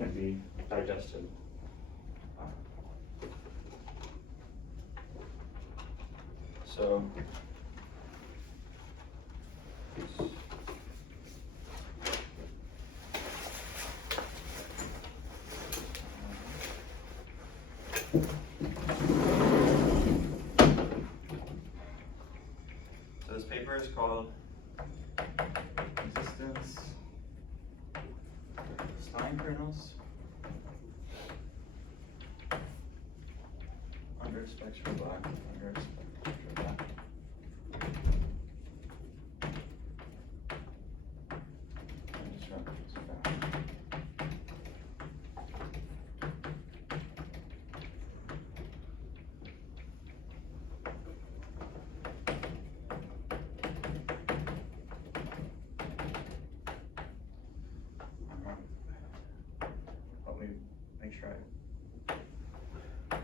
can be digested. So this paper is called Existence Stein Kernels under Spectral black, under Spectral black. Let me make sure I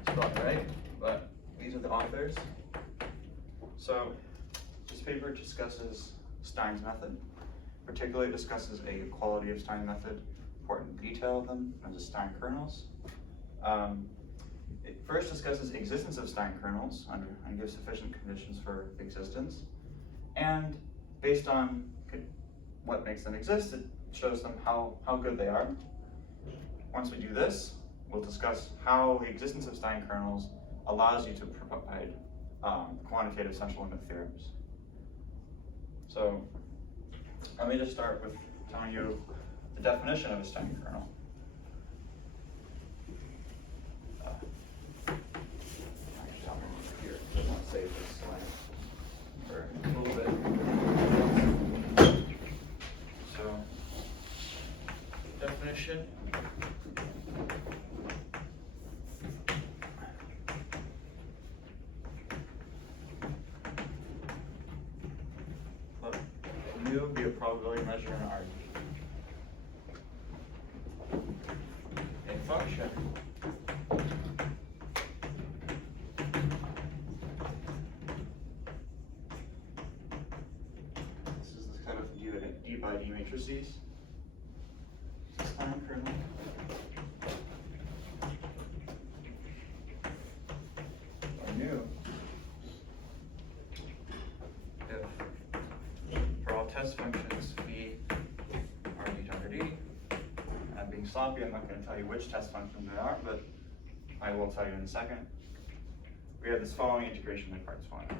spell it right, but these are the authors. So this paper discusses Stein's method, particularly discusses a quality of Stein method, important detail of them, as the Stein kernels. It first discusses the existence of Stein kernels and gives sufficient conditions for existence. And based on what makes them exist, it shows them how good they are. Once we do this, we'll discuss how the existence of Stein kernels allows you to provide quantitative central limit theorems. So let me just start with telling you the definition of a Stein kernel. Here, I just want to save this slide for a little bit. So, definition. Mu would be a probability measure in R. A function this is the kind of d by d matrices. Stein kernel. Or nu. Test functions phi rd to rd. I'm being sloppy, I'm not going to tell you which test functions they are, but I will tell you in a second. We have this following integration by parts formula.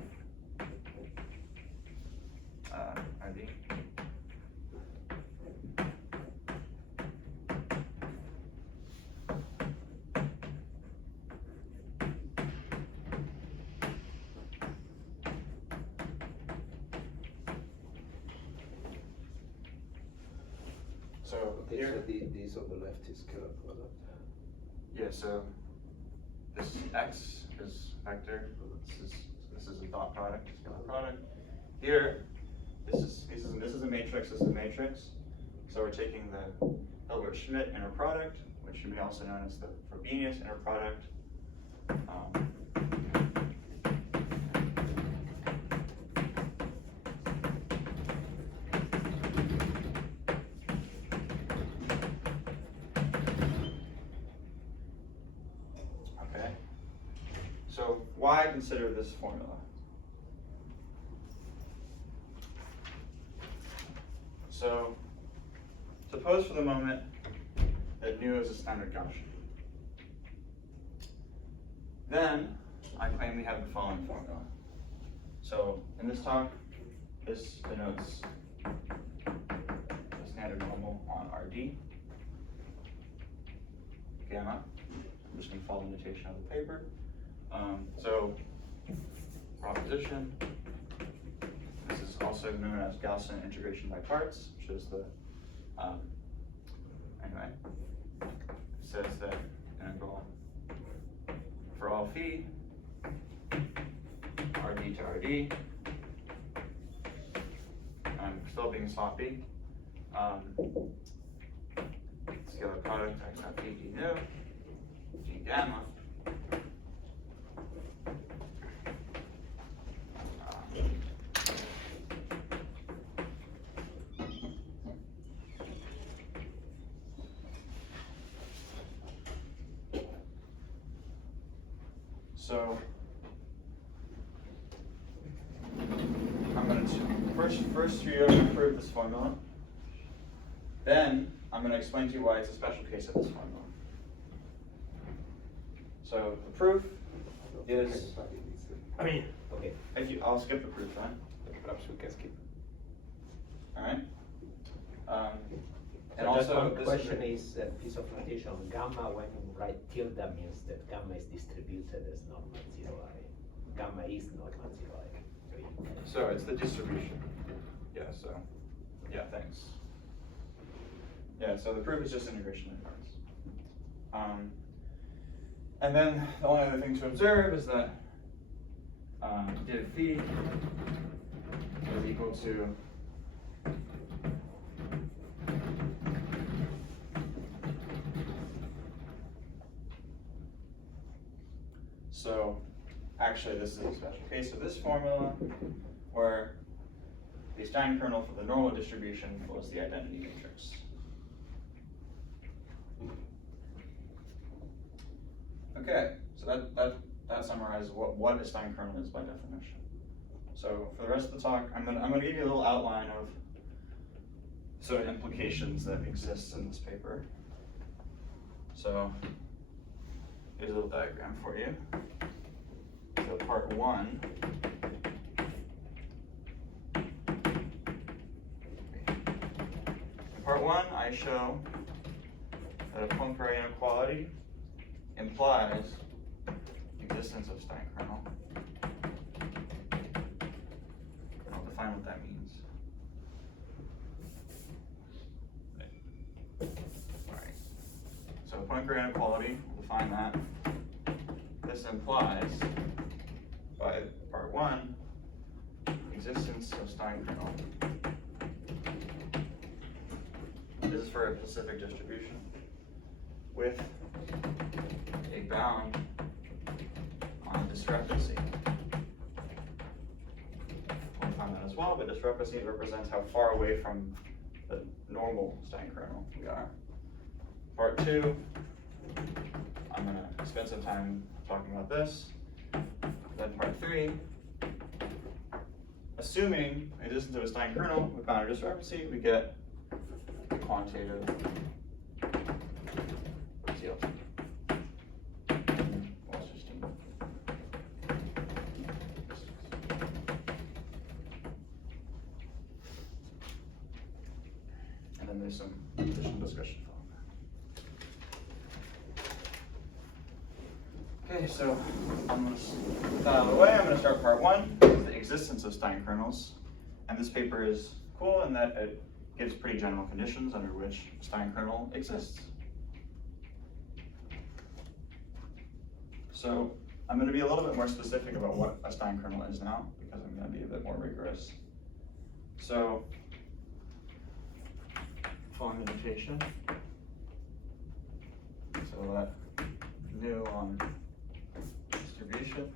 Rd. So here, these on the left is scalar product. Yeah. So this x is vector. This is a dot product, scalar product. Here, this is a matrix. This is a matrix. So we're taking the Hilbert-Schmidt inner product, which should be also known as the Frobenius inner product. So why consider this formula? So suppose for the moment that nu is a standard Gaussian. Then I claim we have the following formula. So in this talk, this denotes the standard normal on RD. Gamma. I'm just going to follow the notation of the paper. So proposition, this is also known as Gaussian integration by parts, which is the, anyway, it says that integral for all phi, rd to rd, I'm still being sloppy, scalar product x dot phi d nu, d gamma, So I'm going to first you're going to prove this formula. Then I'm going to explain to you why it's a special case of this formula. So the proof is, Okay, I'll skip the proof then. Perhaps we can skip. All right. And so just also, one this question is a piece of notation. Gamma, when you write tilde, means that gamma is distributed as normal zero I. Gamma is normal zero I. so it's the distribution. Yeah. So yeah. Thanks. Yeah. So the proof is just integration in parts. And then the only other thing to observe is that div phi is equal to so actually this is a special case of this formula where the Stein kernel for the normal distribution was the identity matrix. Okay, so that summarizes what a Stein kernel is by definition. So for the rest of the talk, I'm gonna give you a little outline of sort of implications that exist in this paper. So here's a little diagram for you. So part one. In part one, I show that a Poincare inequality implies existence of Stein kernel. I'll define what that means. Alright. So Poincare inequality, we'll define that. This implies, by part one, existence of Stein kernel. This is for a specific distribution with a bound on discrepancy. We'll find that as well, but discrepancy represents how far away from the normal Stein kernel we are. Part two, I'm going to spend some time talking about this. Then part three, assuming existence of a Stein kernel with boundary discrepancy, we get quantitative CLT. And then there's some additional discussion following that. Okay, so I'm going to put that out of the way. I'm going to start part one, the existence of Stein kernels. And this paper is cool in that it gives pretty general conditions under which Stein kernel exists. So I'm going to be a little bit more specific about what a Stein kernel is now, because I'm going to be a bit more rigorous. So, following the notation. So let nu on distribution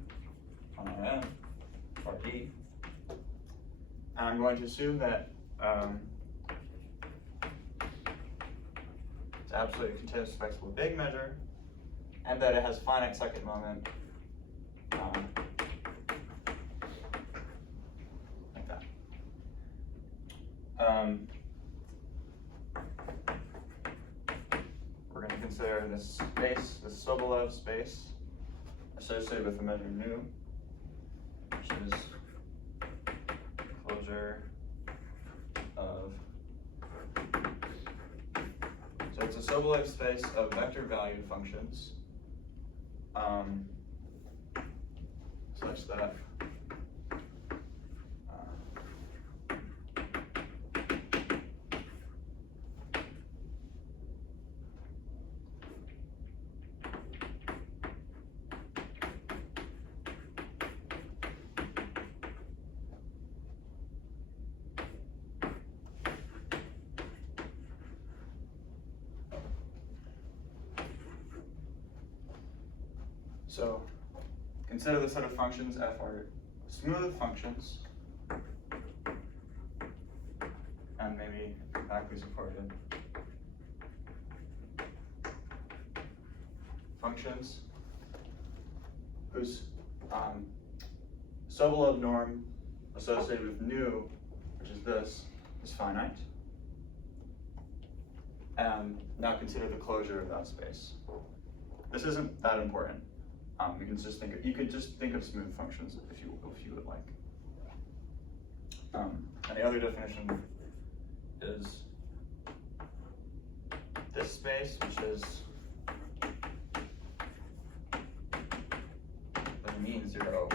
on Rn, Rd. And I'm going to assume that it's absolutely continuous flexible big measure, and that it has finite second moment like that. We're going to consider this space, this Sobolev space, associated with the measure nu, which is closure of. So it's a Sobolev space of vector valued functions, such that so consider the set of functions f are smooth functions, and maybe exactly supported functions whose Sobolev norm associated with nu, which is this, is finite. Now consider the closure of that space. This isn't that important. You could just think of smooth functions if you would like. And the other definition is this space, which is doesn't mean zero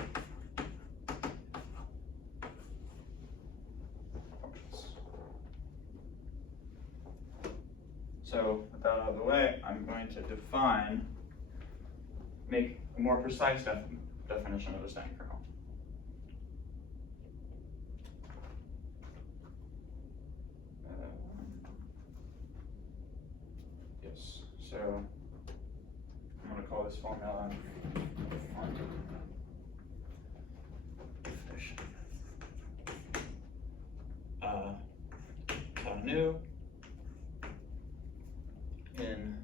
functions. So with that out of the way, I'm going to make a more precise definition of a Stein kernel. Yes, so I'm going to call this formula definition. Nu in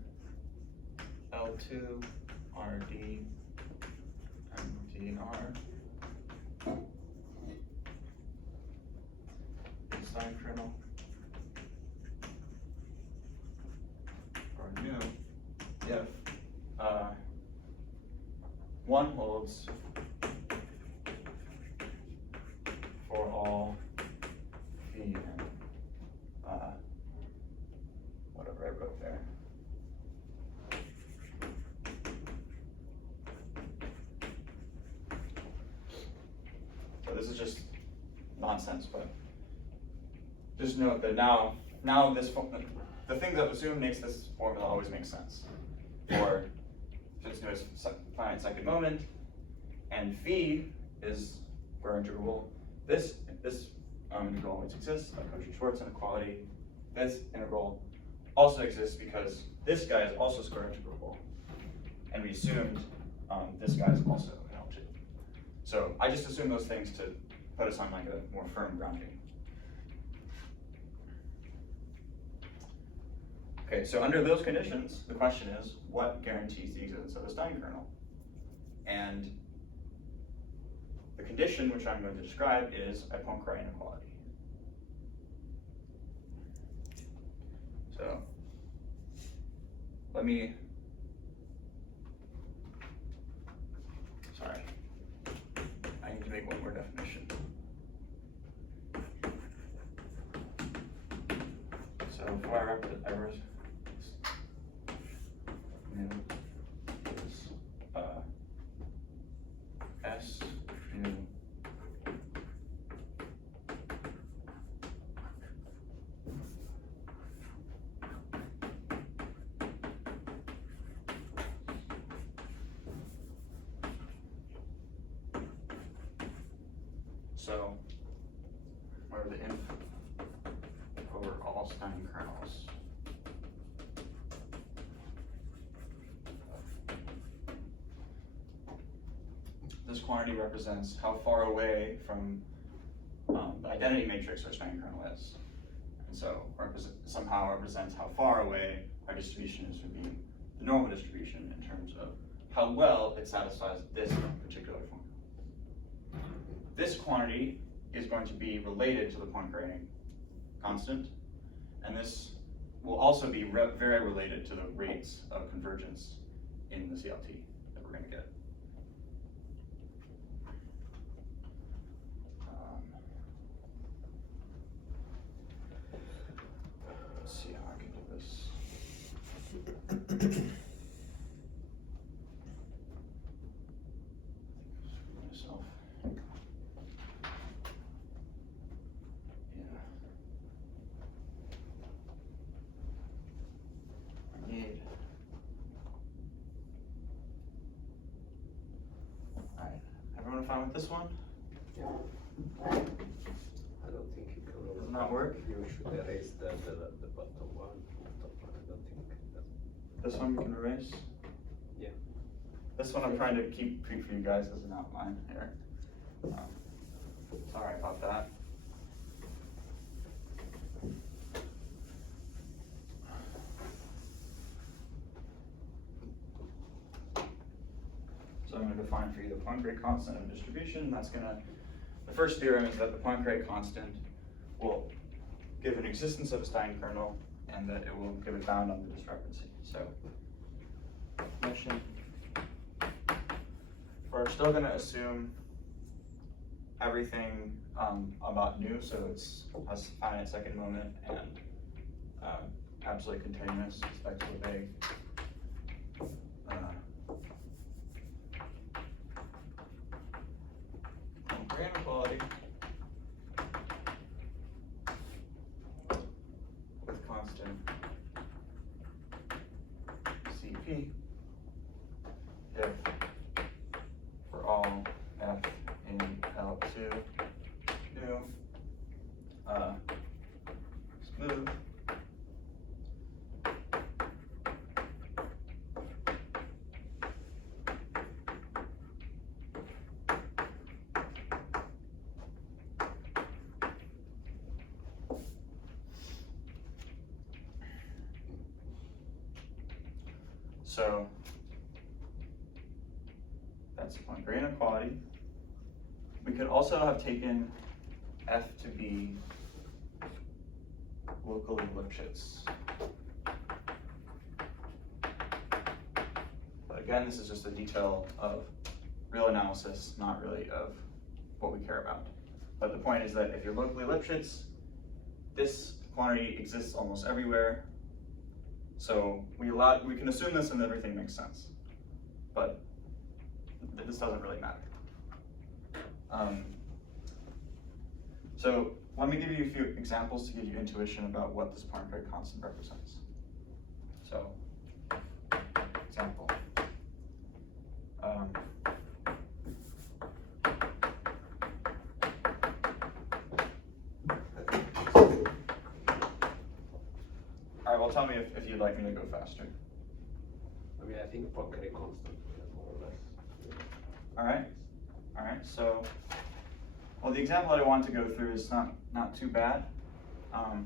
L2 RD MDR Stein kernel or nu if one holds for all phi and whatever I wrote there. So this is just nonsense, but just note that now the things I've assumed makes this formula always make sense. Or if it's nu is finite second moment, and phi is square integrable. This integral always exists, like Cauchy-Schwarz inequality. This integral also exists because this guy is also square integrable, and we assumed this guy is also an L2. So I just assume those things to put us on like a more firm grounding. Okay, so under those conditions, the question is, what guarantees the existence of a Stein kernel? And the condition which I'm going to describe is a Poincare inequality. So let me, sorry, I need to make one more definition. So before I write nu is S nu so where are the inf over all Stein kernels? This quantity represents how far away from the identity matrix our Stein kernel is. And so somehow represents how far away our distribution is from being the normal distribution in terms of how well it satisfies this particular formula. This quantity is going to be related to the Poincare constant, and this will also be very related to the rates of convergence in the CLT that we're going to get. Let's see how I can do this. Myself. Yeah. I need. Alright. Everyone fine with this one? Yeah. I don't think you can. Doesn't that work? You should erase the bottom one. Top one. I don't think that. This one we can erase? Yeah. This one I'm trying to keep for you guys as an outline here. Sorry about that. So I'm gonna define for you the Poincare constant of distribution. The first theorem is that the Poincare constant will give an existence of a Stein kernel and that it will give a bound on the discrepancy. So, mention, we're still gonna assume everything about nu, so it's has finite second moment and absolutely continuous, spectral vague. Poincare inequality with constant CP if for all f in L2 nu smooth So that's Poincare inequality. We could also have taken f to be locally Lipschitz. But again, this is just a detail of real analysis, not really of what we care about. But the point is that if you're locally Lipschitz, this quantity exists almost everywhere. So we can assume this and everything makes sense. But this doesn't really matter. So let me give you a few examples to give you intuition about what this Poincare constant represents. So, example. All right, well, tell me if you'd like me to go faster. I mean, I think Poincare constant, more or less. All right, so, well, the example that I want to go through is not too bad. I'll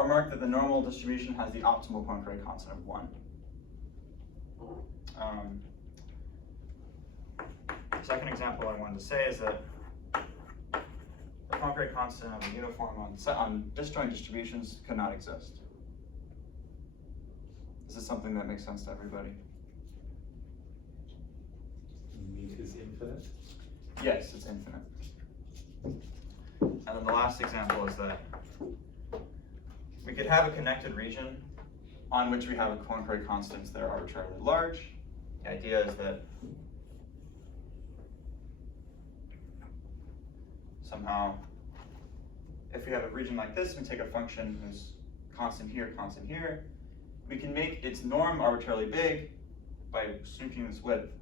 remark that the normal distribution has the optimal Poincare constant of 1. Second example I wanted to say is that the Poincare constant of a uniform on disjoint distributions could not exist. This is something that makes sense to everybody. Meat is infinite? Yes, it's infinite. And then the last example is that we could have a connected region on which we have a Poincare constants that are arbitrarily large. The idea is that somehow, if we have a region like this, we take a function whose constant here, we can make its norm arbitrarily big by shrinking this width.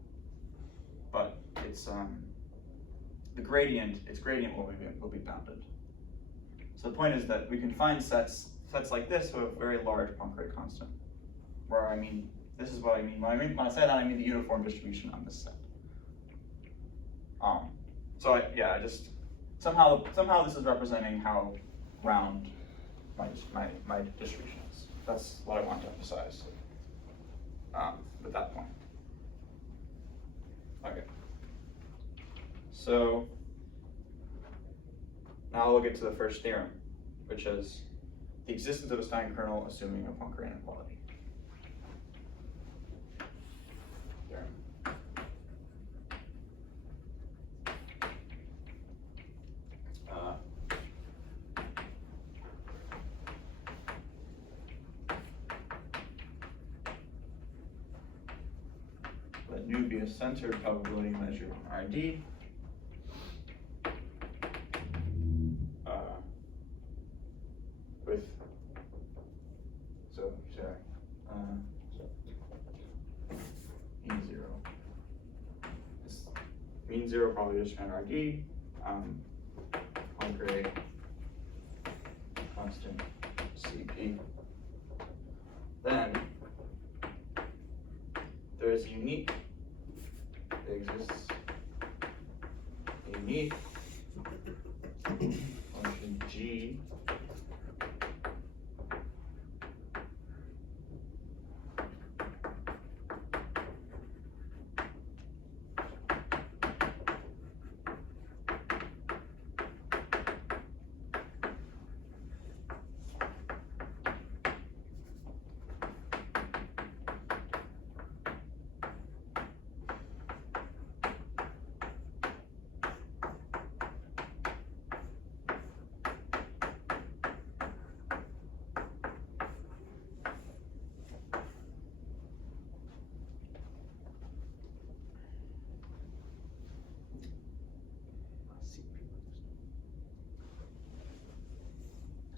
But its gradient will be bounded. So the point is that we can find sets like this who have very large Poincare constant. Where I mean, this is what I mean. When I say that, I mean the uniform distribution on this set. I just somehow this is representing how round my distribution is. That's what I want to emphasize with that point. Okay. So now we'll get to the first theorem, which is the existence of a Stein kernel assuming a Poincare inequality. Theorem. Let nu be a centered probability measure RD. With mean zero. Mean zero probably just ran RD. Poincare constant CP. Then there is there exists a unique function G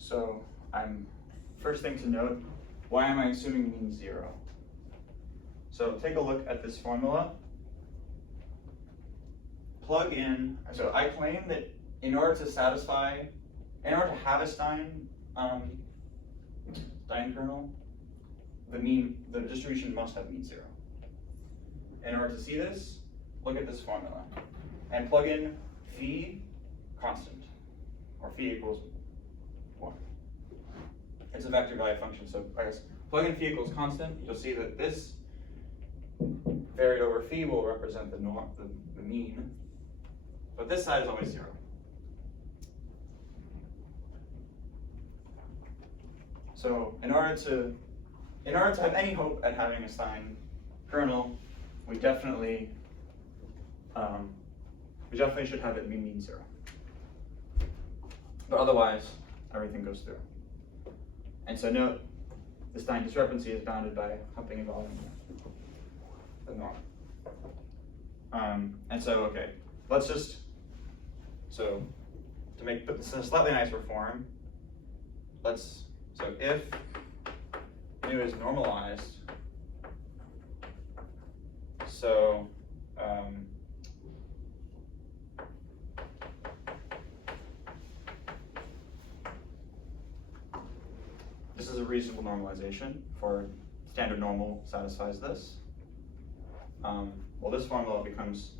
So first thing to note, why am I assuming means 0? So take a look at this formula. Plug in, so I claim that in order to have a Stein kernel, the distribution must have mean 0. In order to see this, look at this formula and plug in phi constant, or phi equals 1. It's a vector value function, so I guess plug in phi equals constant, you'll see that this varied over phi will represent the mean, but this side is always 0. So in order to have any hope at having a Stein kernel, we definitely should have it mean 0. But otherwise, everything goes through. And so note, the Stein discrepancy is bounded by something involving the norm. And so, okay, let's just, so to put this in a slightly nicer form, so if nu is normalized, so this is a reasonable normalization for standard normal satisfies this. Well, this formula becomes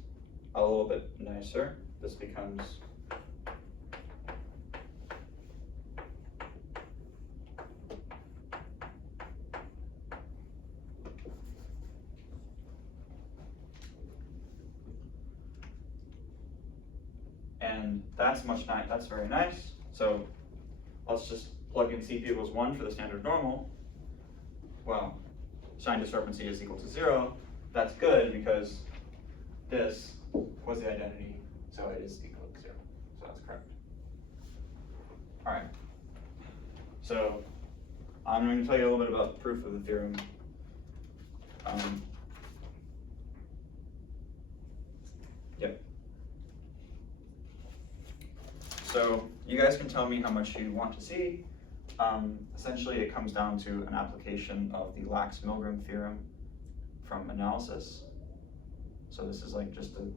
a little bit nicer. This becomes and that's very nice. So let's just plug in CP equals 1 for the standard normal. Well, Stein discrepancy is equal to 0. That's good because this was the identity, so it is equal to 0. So that's correct. All right. So I'm going to tell you a little bit about the proof of the theorem. Yep. So you guys can tell me how much you want to see. Essentially, it comes down to an application of the Lax-Milgram theorem from analysis. So this is like just a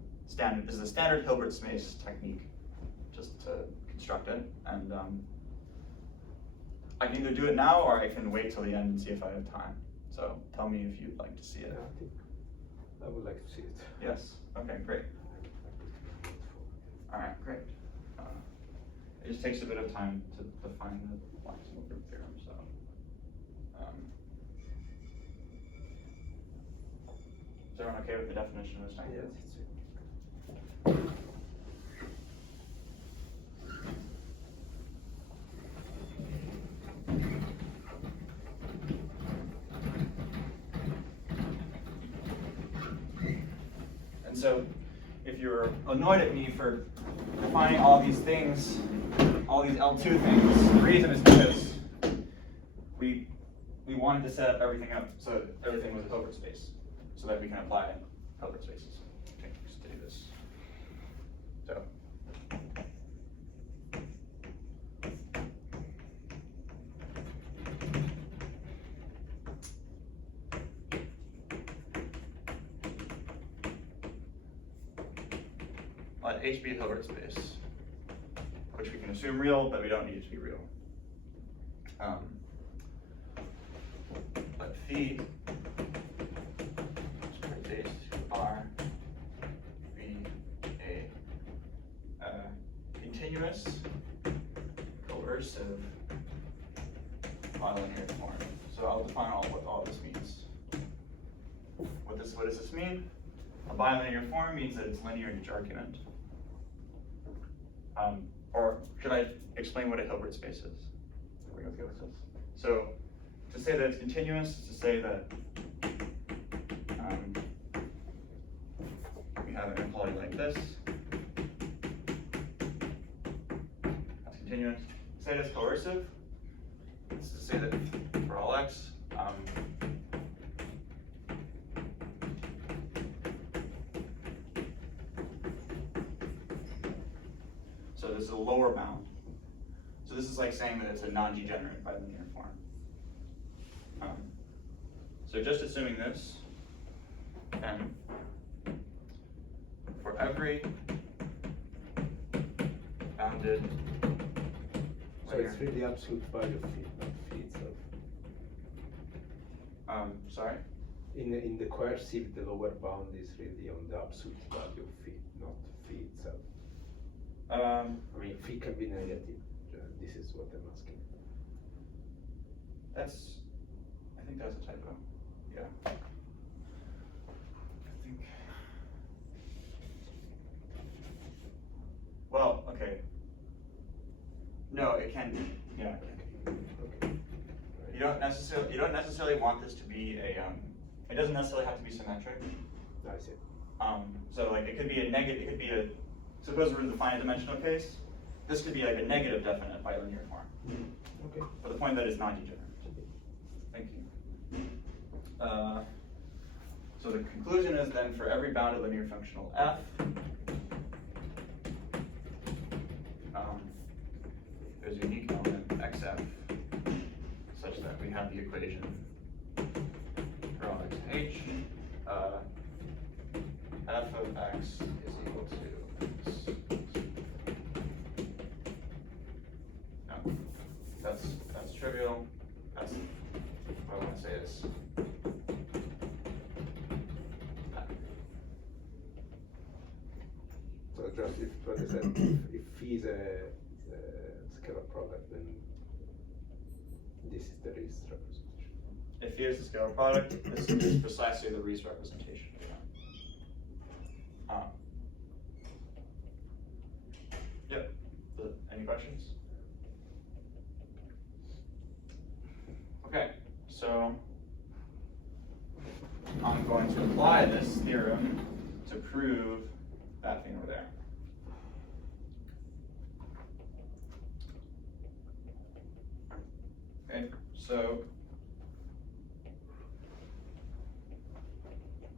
standard Hilbert space technique, just to construct it. And I can either do it now or I can wait till the end and see if I have time. So tell me if you'd like to see it. Yeah, I think I would like to see it. Yes. Okay. Great. All right. Great. It just takes a bit of time to define the Lax-Milgram theorem. So. Is everyone okay with the definition of a Stein? Yes, And so, if you're annoyed at me for defining all these things, all these L2 things, the reason is because we wanted to set everything up so that everything was a Hilbert space, so that we can apply Hilbert spaces. Okay, just do this. So. Let H be a Hilbert space, which we can assume real, but we don't need it to be real. Let phi base R be a continuous, coercive bilinear form. So I'll define what all this means. What does this mean? A bilinear form means that it's linear in each argument. Or should I explain what a Hilbert space is? We're going to go with this. So to say that it's continuous is to say that we have an inequality like this. That's continuous. To say that it's coercive is to say that for all x, so this is a lower bound. So this is like saying that it's a non-degenerate bilinear form. So just assuming this, and for every bounded So it's really absolute value of phi, not phi itself. Sorry? In the coercive, the lower bound is really on the absolute value of phi, not phi itself. I mean, phi can be negative. This is what I'm asking. I think that's a typo. Yeah. I think. Well, okay. No, it can be. Yeah. Okay. You don't necessarily want this to be a. It doesn't necessarily have to be symmetric. I see. So like it could be a negative. It could be a. Suppose we're in the finite dimensional case. This could be like a negative definite bilinear form. Okay. For the point that it's non-degenerate. Thank you. So the conclusion is then for every bounded linear functional f, there's a unique element xf such that we have the equation for all x h, f of x is equal to x. No, that's trivial. That's what I want to say is that. So just if to understand, if phi is a scalar product, then this is the Riesz representation. If here's the scalar product, this is precisely the Riesz representation. Yep. Any questions? Okay, so I'm going to apply this theorem to prove that thing over there. Okay, so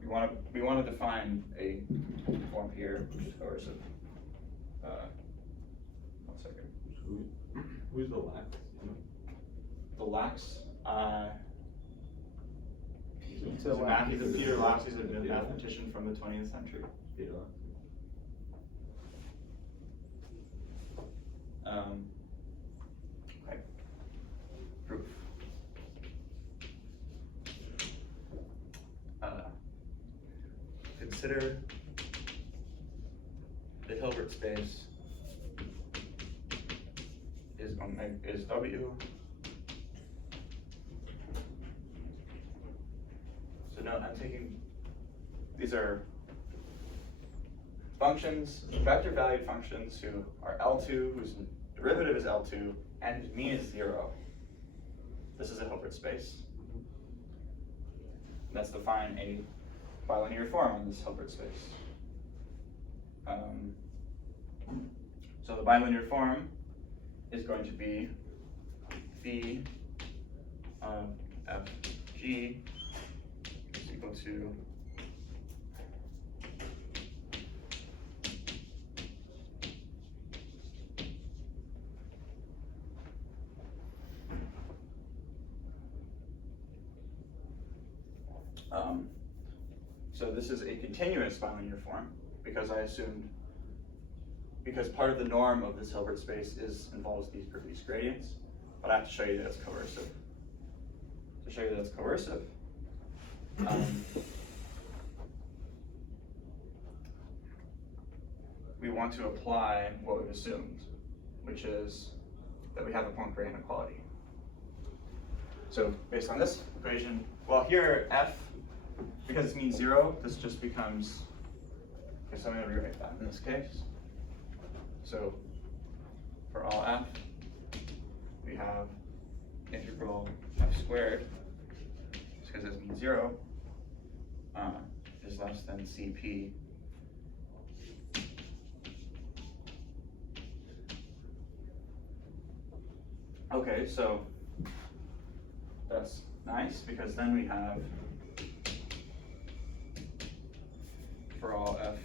we want to define a form here which is coercive. 1 second. Who's the lax? The lax. He's So a Peter Lax. He's a mathematician from the 20th century. Peter Lax. Okay. Proof. Consider the Hilbert space is W. So no, I'm taking, these are functions, vector valued functions who are L2, whose derivative is L2, and whose mean is 0. This is a Hilbert space. Let's define a bilinear form on this Hilbert space. So the bilinear form is going to be phi of fg is equal to so this is a continuous bilinear form because I assumed, because part of the norm of this Hilbert space involves these gradients, but I have to show you that it's coercive. To show you that it's coercive, we want to apply what we've assumed, which is that we have a Poincare inequality. So based on this equation, well here f, because it means 0, this just becomes, okay, so I'm going to rewrite that in this case. So for all f, we have integral f squared, because this means 0, is less than Cp. Okay, so that's nice because then we have for all f,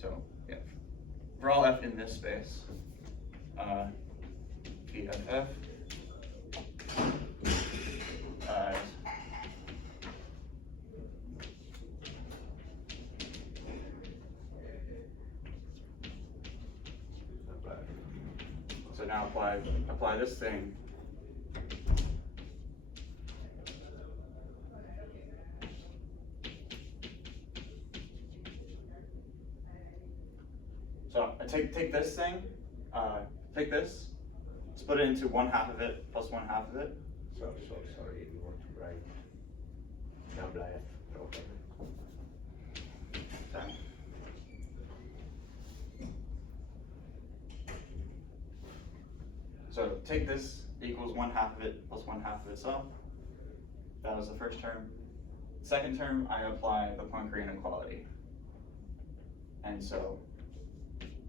so yeah, for all f in this space, P of F as so now apply this thing. So I take this thing, take this, split it into 1/2 of it plus 1/2 of it. Sorry, you want to write lambda f properly. Okay. So take this equals 1/2 of it plus 1/2 of itself. That was the first term. Second term, I apply the Poincare inequality. And so,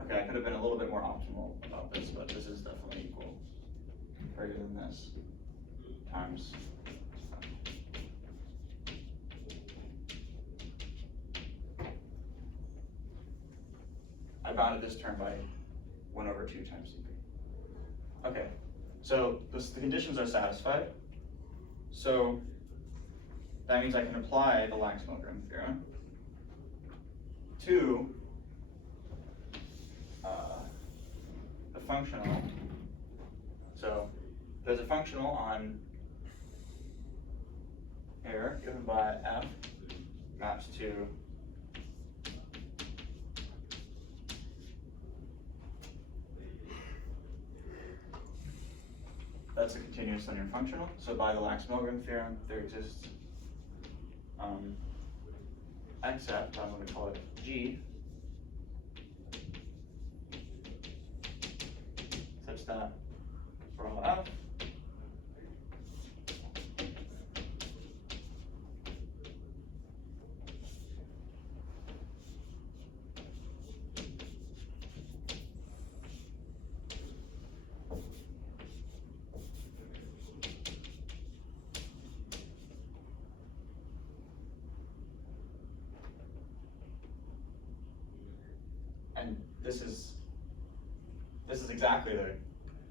okay, I could have been a little bit more optimal about this, but this is definitely equal, greater than this, times. I bounded this term by 1/2 times CP. Okay, so the conditions are satisfied. So that means I can apply the Lax-Milgram theorem to the functional. So there's a functional on here given by F maps to that's a continuous linear functional. So by the Lax-Milgram theorem, there exists xf, I'm going to call it G, such that for all f, and this is exactly the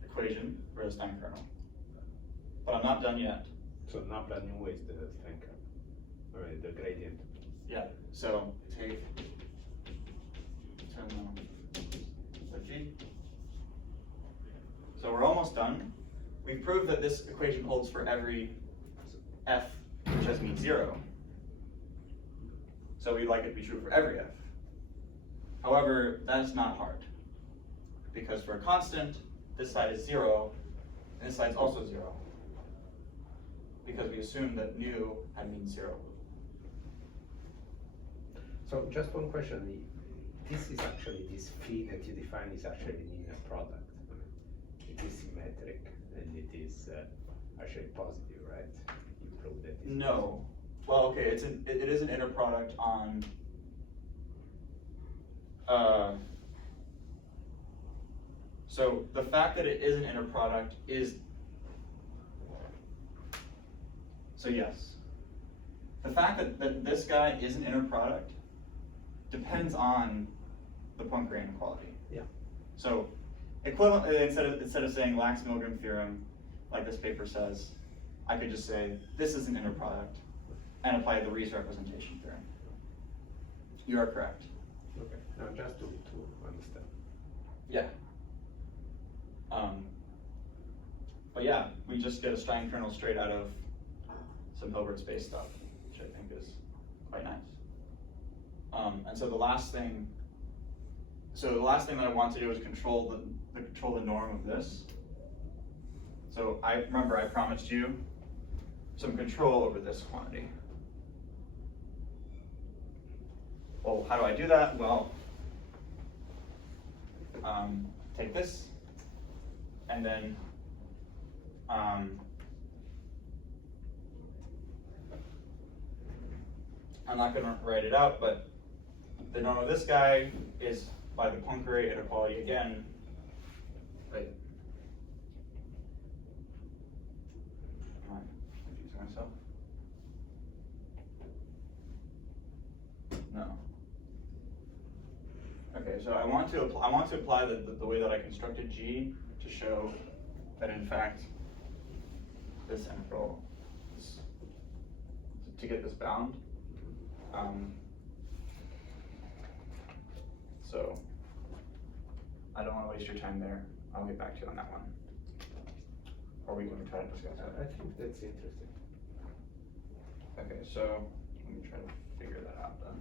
equation for the Stein kernel. But I'm not done yet. So lambda nu is the Stein kernel, or the gradient. Yeah, so take turn the G. So we're almost done. We've proved that this equation holds for every f which has mean 0. So we'd like it to be true for every f. However, that's not hard, because for a constant, this side is 0, and this side is also 0, because we assumed that nu had mean 0. So just one question, this is actually, this phi that you define is actually an inner product. It is symmetric, and it is actually positive, right? You prove that it's No. Well, okay, it is an inner product on so the fact that it is an inner product is, so yes. The fact that this guy is an inner product depends on the Poincare inequality. Yeah. So equivalent, instead of saying Lax-Milgram theorem, like this paper says, I could just say this is an inner product and apply the Riesz representation theorem. You are correct. Okay, now just to understand. Yeah. But yeah, we just get a Stein kernel straight out of some Hilbert space stuff, which I think is quite nice. And so the last thing that I want to do is control the norm of this. So I promised you some control over this quantity. Well, how do I do that? Well, take this, and then I'm not going to write it out, but the norm of this guy is by the Poincare inequality again. Right. Am I confusing myself? No. Okay, so I want to apply the way that I constructed G to show that in fact this integral is, to get this bound. So I don't want to waste your time there. I'll get back to you on that one. Or we can try to discuss it. I think that's interesting. Okay, so let me try to figure that out then.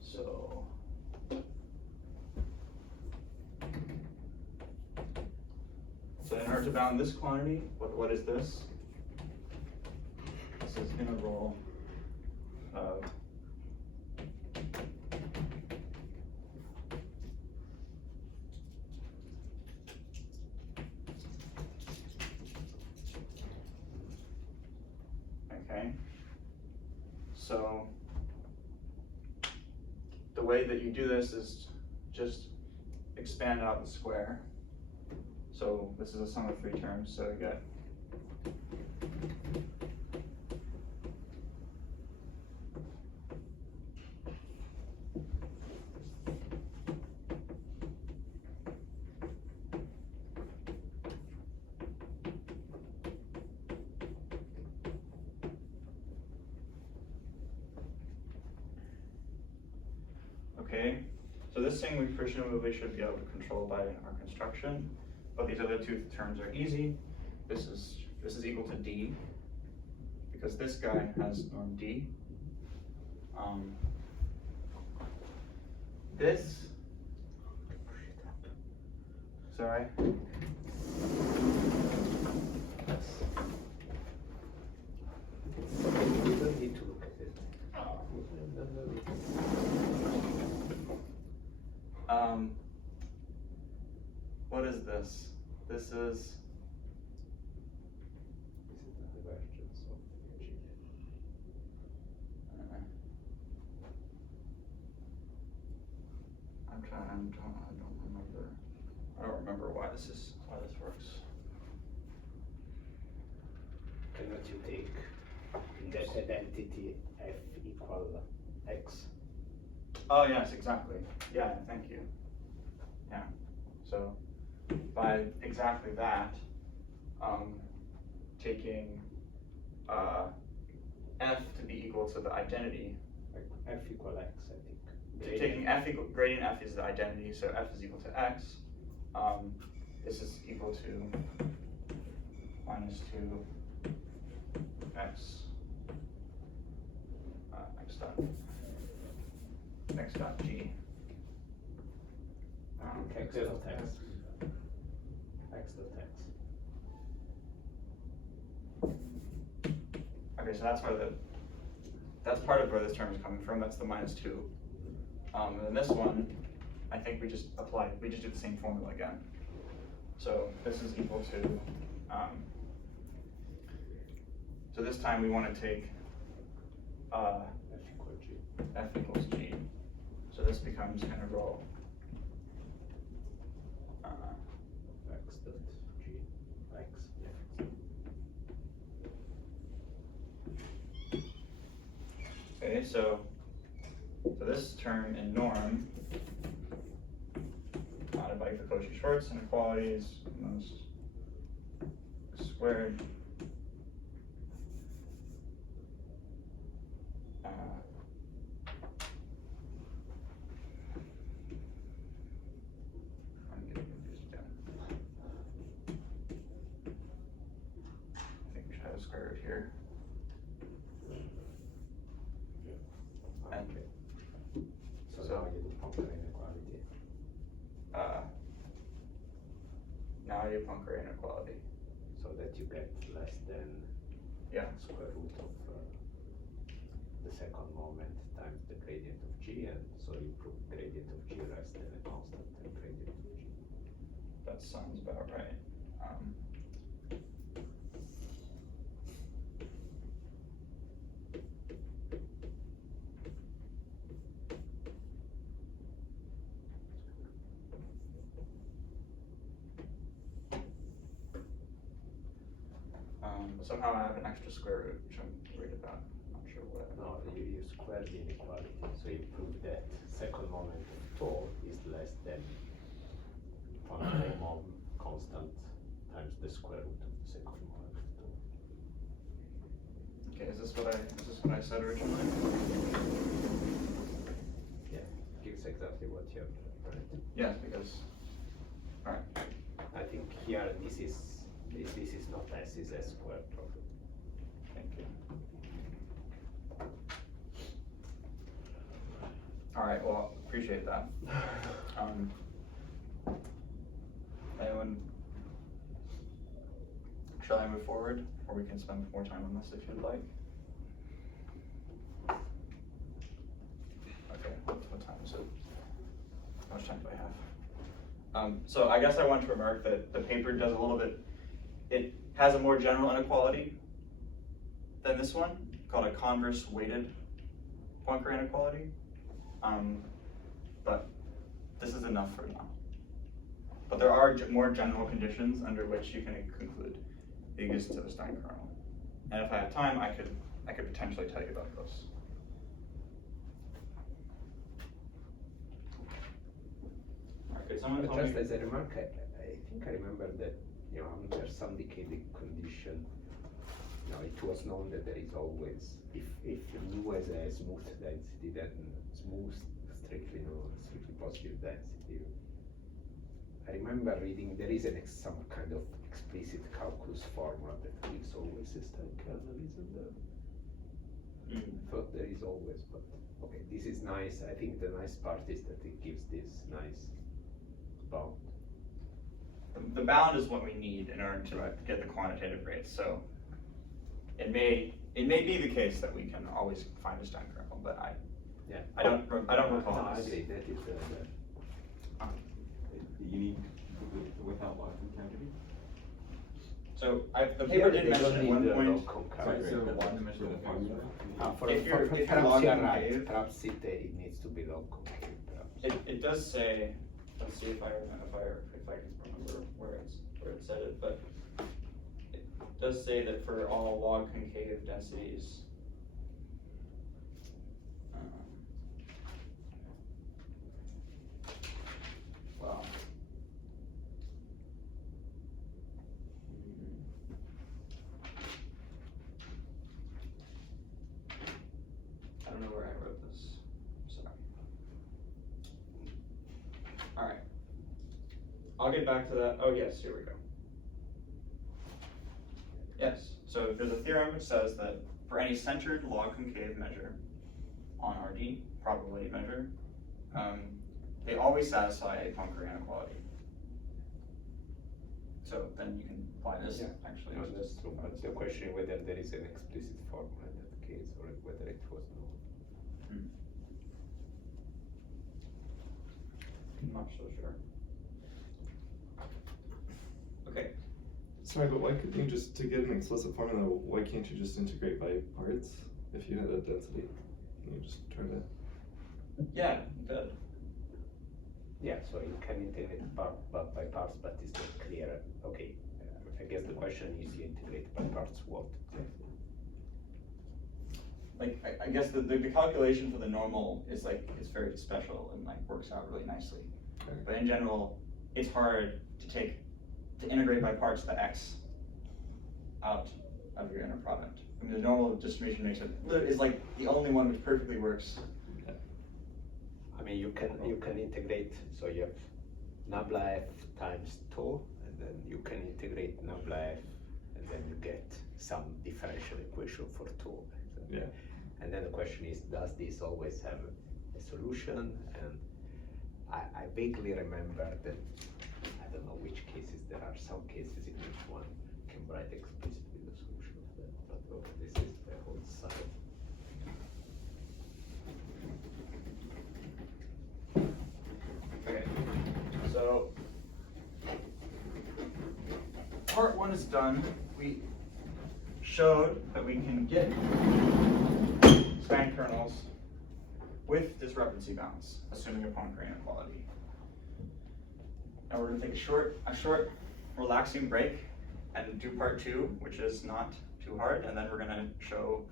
So in order to bound this quantity, what is this? This is integral of okay. So the way that you do this is just expand out the square. So this is a sum of 3 terms, so you get okay. So this thing we presumably should be able to control by our construction. But these other 2 terms are easy. This is equal to D, because this guy has norm D. This, sorry. We don't need to look at it. What is this? This is This is the divergence of G. I don't remember why this works. Cannot you take that identity f equal x? Oh yes, exactly. Yeah, thank you. Yeah. So by exactly that, taking f to be equal to the identity. Like f equal x, I think. Taking gradient f is the identity, so f is equal to x. This is equal to minus 2 x x dot g. X dot x. X dot x. Okay, so that's part of where this term is coming from. That's the minus 2. And then this one, I think we just do the same formula again. So this is equal to, so this time we want to take f equals g. So this becomes integral X dot g. X. Yeah. okay, so this term in norm divided by the Cauchy-Schwarz inequalities most squared I'm getting confused again. I think we should have a square root here. Okay. So So- now you do Poincare inequality. Now you Poincare inequality. So that you get less than Yeah. square root of the second moment times the gradient of g, and so you prove gradient of g less than a constant and gradient of g. That sounds about right. But somehow I have an extra square root, which I'm worried about. Not sure what. No, you square the inequality, so you prove that second moment of tau is less than Poincare constant times the square root of the second moment of tau. Okay, is this what I said originally? Yeah, gives exactly what you have, right? Yes, because, alright, I think here this is not S, is S squared probably. thank you. Alright, well, appreciate that. Anyone? Shall I move forward, or we can spend more time on this if you'd like? Okay, what time is it? How much time do I have? So I guess I want to remark that the paper does a little bit, it has a more general inequality than this one, called a converse weighted Poincare inequality. But this is enough for now. But there are more general conditions under which you can conclude the existence of a Stein kernel. And if I have time, I could potentially tell you about those. Okay, someone But tell me. just as a remark, I think I remember that, under some decaying condition, it was known that there is always, if mu has a smooth density, then smooth strictly positive density. I remember reading there is some kind of explicit calculus formula that gives always a Stein kernel, isn't there? I thought there is always, but okay, this is nice. I think the nice part is that it gives this nice bound. The bound is what we need in order to get the quantitative rates. So it may be the case that we can always find a Stein kernel, but I don't recall No, I this. agree. That is You need without log concavity? So the paper did mention at one point. Sorry, so log dimension of the formula? If you're perhaps log you're concave- right. Perhaps it needs to be log concave. Perhaps. It does say, let's see if I can remember where it said it, but it does say that for all log concave densities, wow. I don't know where I wrote this, sorry. Alright. I'll get back to that. Oh yes, here we go. Yes, so there's a theorem which says that for any centered log concave measure on RD, probability measure, they always satisfy a Poincare inequality. So then you can apply this actually. No, that's true. But the question is whether there is an explicit formula in that case, or whether it was known. I'm not so sure. Okay. Sorry, but why couldn't you just, to get an explicit formula, why can't you just integrate by parts if you had a density? Can you just try to? Yeah, good. Yeah, so you can integrate by parts, but it's not clear. Okay, I guess the question is you integrate by parts what exactly? Like, I guess the calculation for the normal is very special and works out really nicely. Okay. But in general, it's hard to integrate by parts the x out of your inner product. I mean, the normal distribution is like the only one which perfectly works. I mean, you can integrate, so you have nabla f times tau, and then you can integrate nabla f, and then you get some differential equation for tau. Yeah. And then the question is, does this always have a solution? And I vaguely remember that, I don't know which cases, there are some cases in which one can write explicitly the solution of that, but this is the whole side. Okay, so part one is done. We showed that we can get Stein kernels with discrepancy bounds, assuming a Poincare inequality. Now we're going to take a short relaxing break and do part two, which is not too hard, and then we're going to show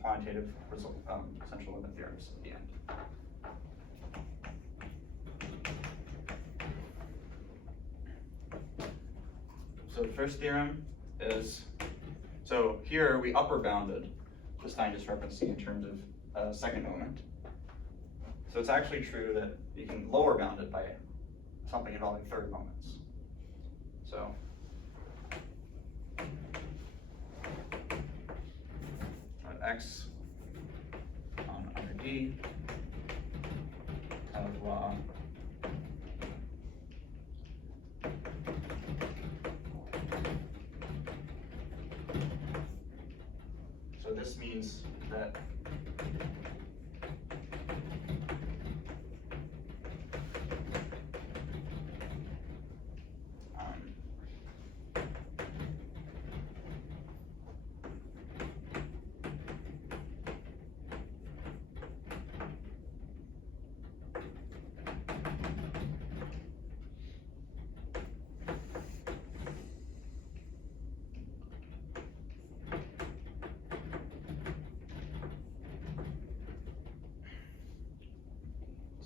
quantitative essential limit theorems at the end. So the first theorem is, so here we upper bounded the Stein discrepancy in terms of second moment. So it's actually true that you can lower bound it by something involving third moments. So x on under D of law so this means that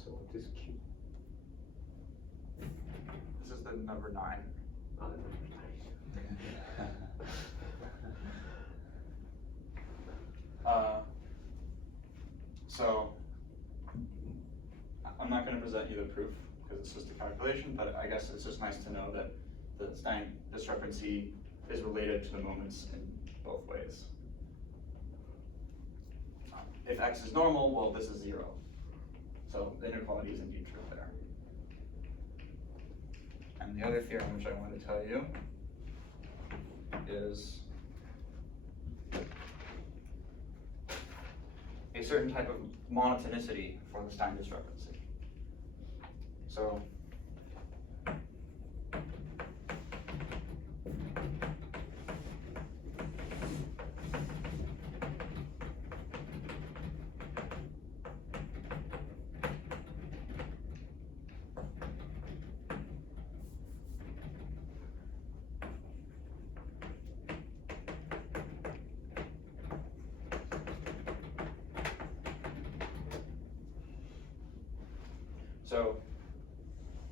So what is Q? this is the number 9. Oh, the number 9. So I'm not going to present you the proof because it's just a calculation, but I guess it's just nice to know that the Stein discrepancy is related to the moments in both ways. If x is normal, well, this is 0. So the inequality is indeed true there. And the other theorem which I want to tell you is a certain type of monotonicity for the Stein discrepancy. So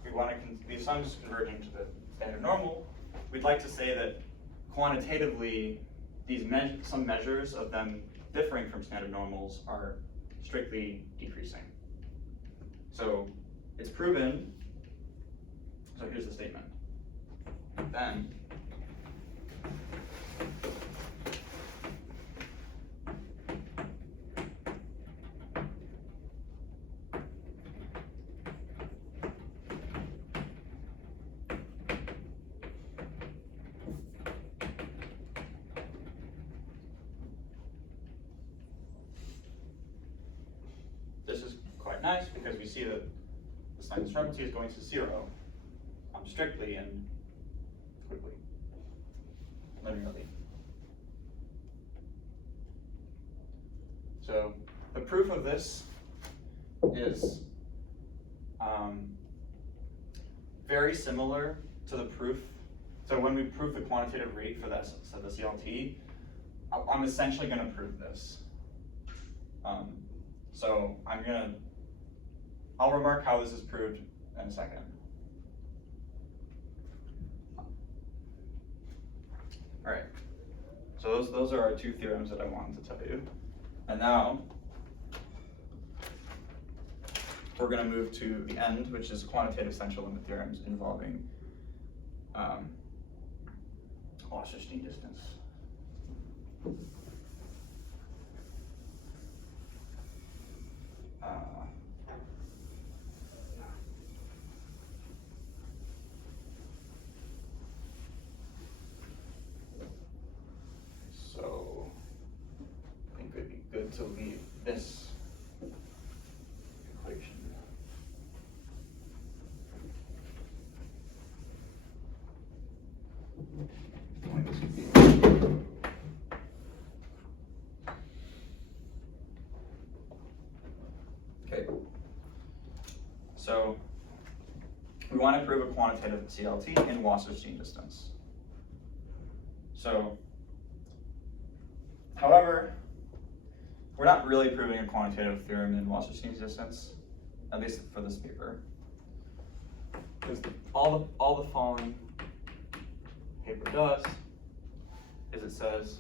we want to, the sum is converging to the standard normal. We'd like to say that quantitatively, some measures of them differing from standard normals are strictly decreasing. So it's proven, so here's the statement. Then, this is quite nice because we see that the Stein discrepancy is going to 0 strictly and quickly, linearly. So the proof of this is very similar to the proof. So when we prove the quantitative rate for this, so the CLT, I'm essentially going to prove this. So I'll remark how this is proved in a second. All right, so those are our 2 theorems that I wanted to tell you. And now, we're going to move to the end, which is quantitative central limit theorems involving Wasserstein distance. So I think it'd be good to leave this equation. Okay. So we want to prove a quantitative CLT in Wasserstein distance. So, however, we're not really proving a quantitative theorem in Wasserstein distance, at least for this paper. Because all the following paper does is it says,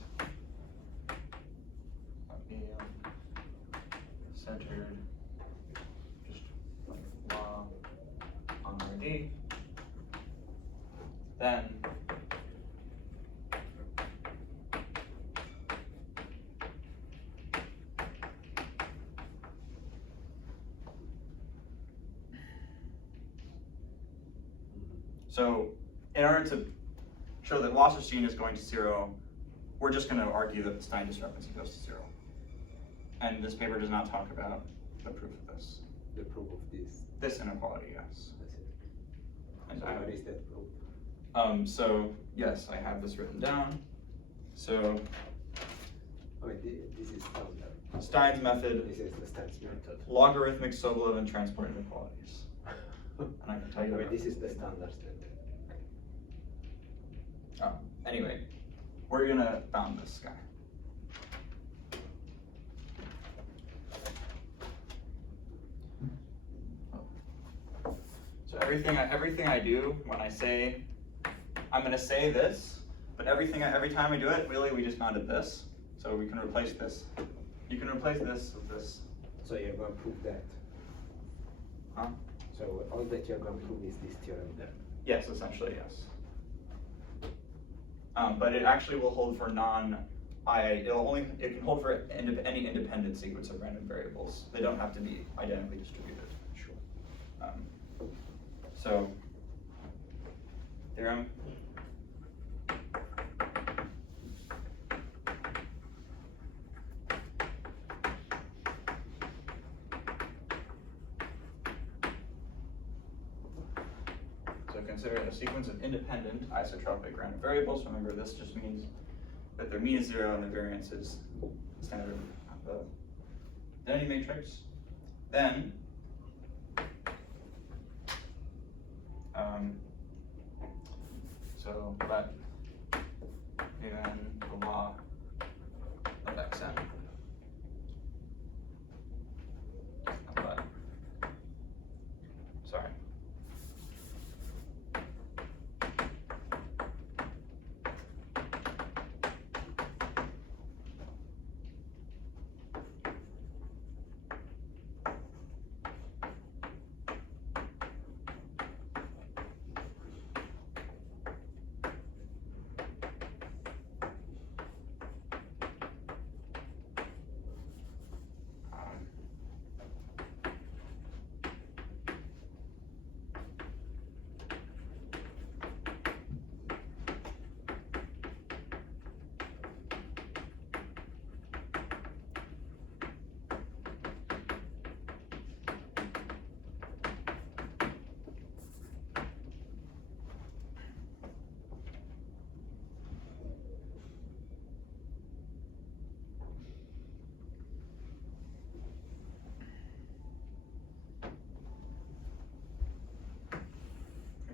let me centered just like law on RD, then so in order to show that Wasserstein is going to 0, we're just going to argue that the Stein discrepancy goes to 0. And this paper does not talk about the proof of this. The proof of this. This inequality, yes. That's it. And So what is that proof? so yes, I have this written down. So I mean, this is standard. Stein's method, This is the Stein's method. logarithmic Sobolev and transport inequalities. And I can tell you I mean, that. this is the standard standard. Oh, anyway, we're gonna bound this guy. So everything I do when I say, I'm gonna say this, but every time I do it, really we just bounded this. So we can replace this. You can replace this with this. So you're going to prove that. Huh? So all that you're going to prove is this theorem there. Yes, essentially, yes. But it actually will hold for it can hold for any independent sequence of random variables. They don't have to be identically distributed. Sure. So, theorem. So consider a sequence of independent isotropic random variables. Remember, this just means that their mean is 0 and their variance is standard of the identity matrix. Then, so let given the law of xn. But, sorry.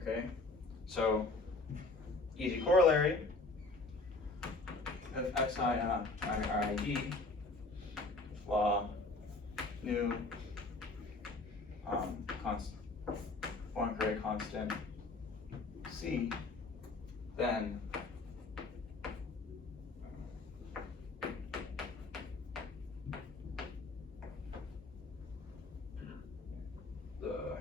Okay, so easy corollary of xi and rid law new Poincare constant c, then the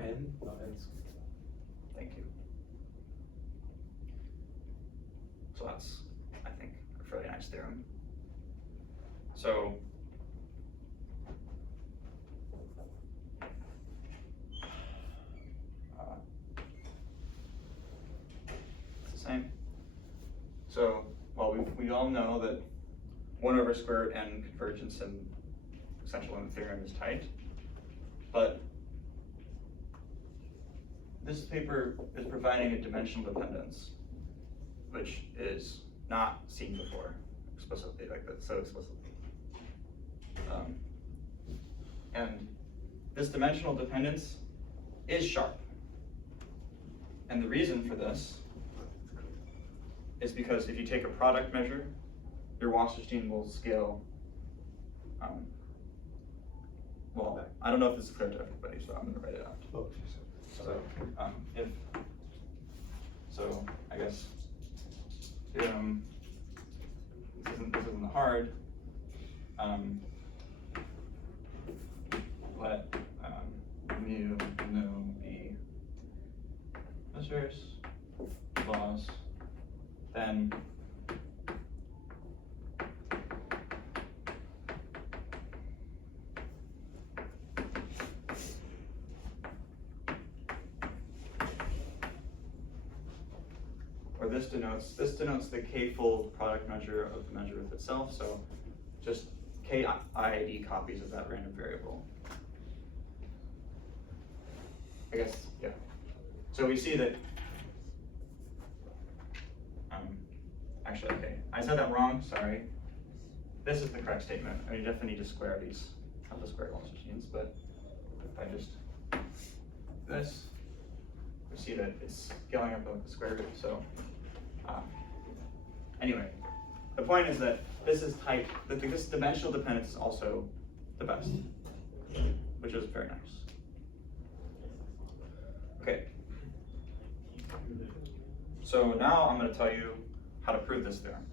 And thank you. So that's, I think, a fairly nice theorem. So it's the same. So, well, we all know that 1 over square root n convergence and essential limit theorem is tight, but this paper is providing a dimensional dependence, which is not seen before explicitly, like that, so explicitly. And this dimensional dependence is sharp. And the reason for this is because if you take a product measure, your Wasserstein will scale well, I don't know if this is clear to everybody, so I'm gonna write it out. Oh, sorry. If, so I guess, this isn't hard. Let mu no be measures laws, then or this denotes the k-fold product measure of the measure with itself, so just k-IID copies of that random variable. I guess, yeah. So we see that, actually, okay, I said that wrong, sorry. This is the correct statement. I mean, you definitely need to square these, not the square Walsh machines, but if I just, this, we see that it's scaling up like the square root, so, anyway, the point is that this is type, that this dimensional dependence is also the best, which is very nice. Okay. So now I'm going to tell you how to prove this theorem.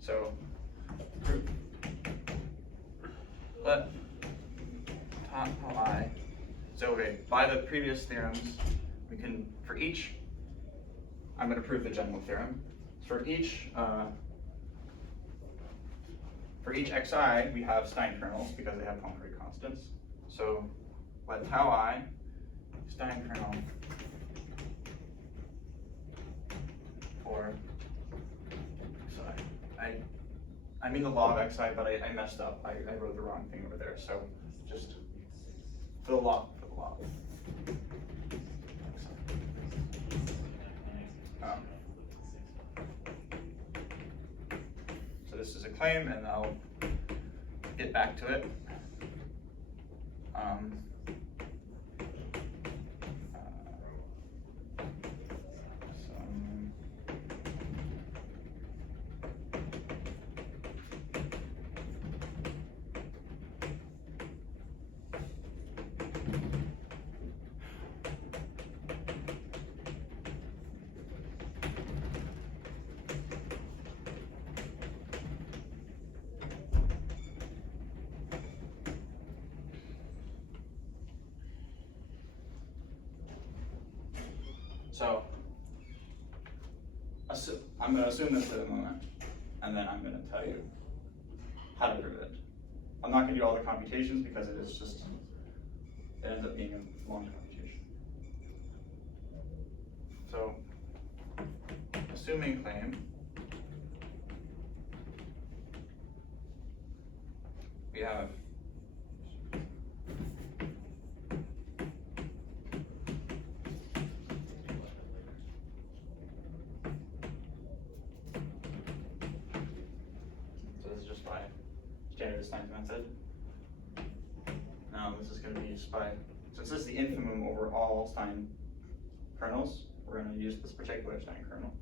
So, let top how I. So okay, by the previous theorems, we can, for each, I'm going to prove the general theorem. For each xi, we have Stein kernels because they have boundary constants. So let tau I Stein kernel for xi. I mean the law of xi, but I messed up. I wrote the wrong thing over there. So just for the law. So this is a claim, and I'll get back to it. So I'm going to assume this for the moment, and then I'm going to tell you how to prove it. I'm not going to do all the computations because it ends up being a long computation. So, assuming claim, we have standard Stein method. Now this is going to be used by, since this is the infimum over all Stein kernels, we're going to use this particular Stein kernel.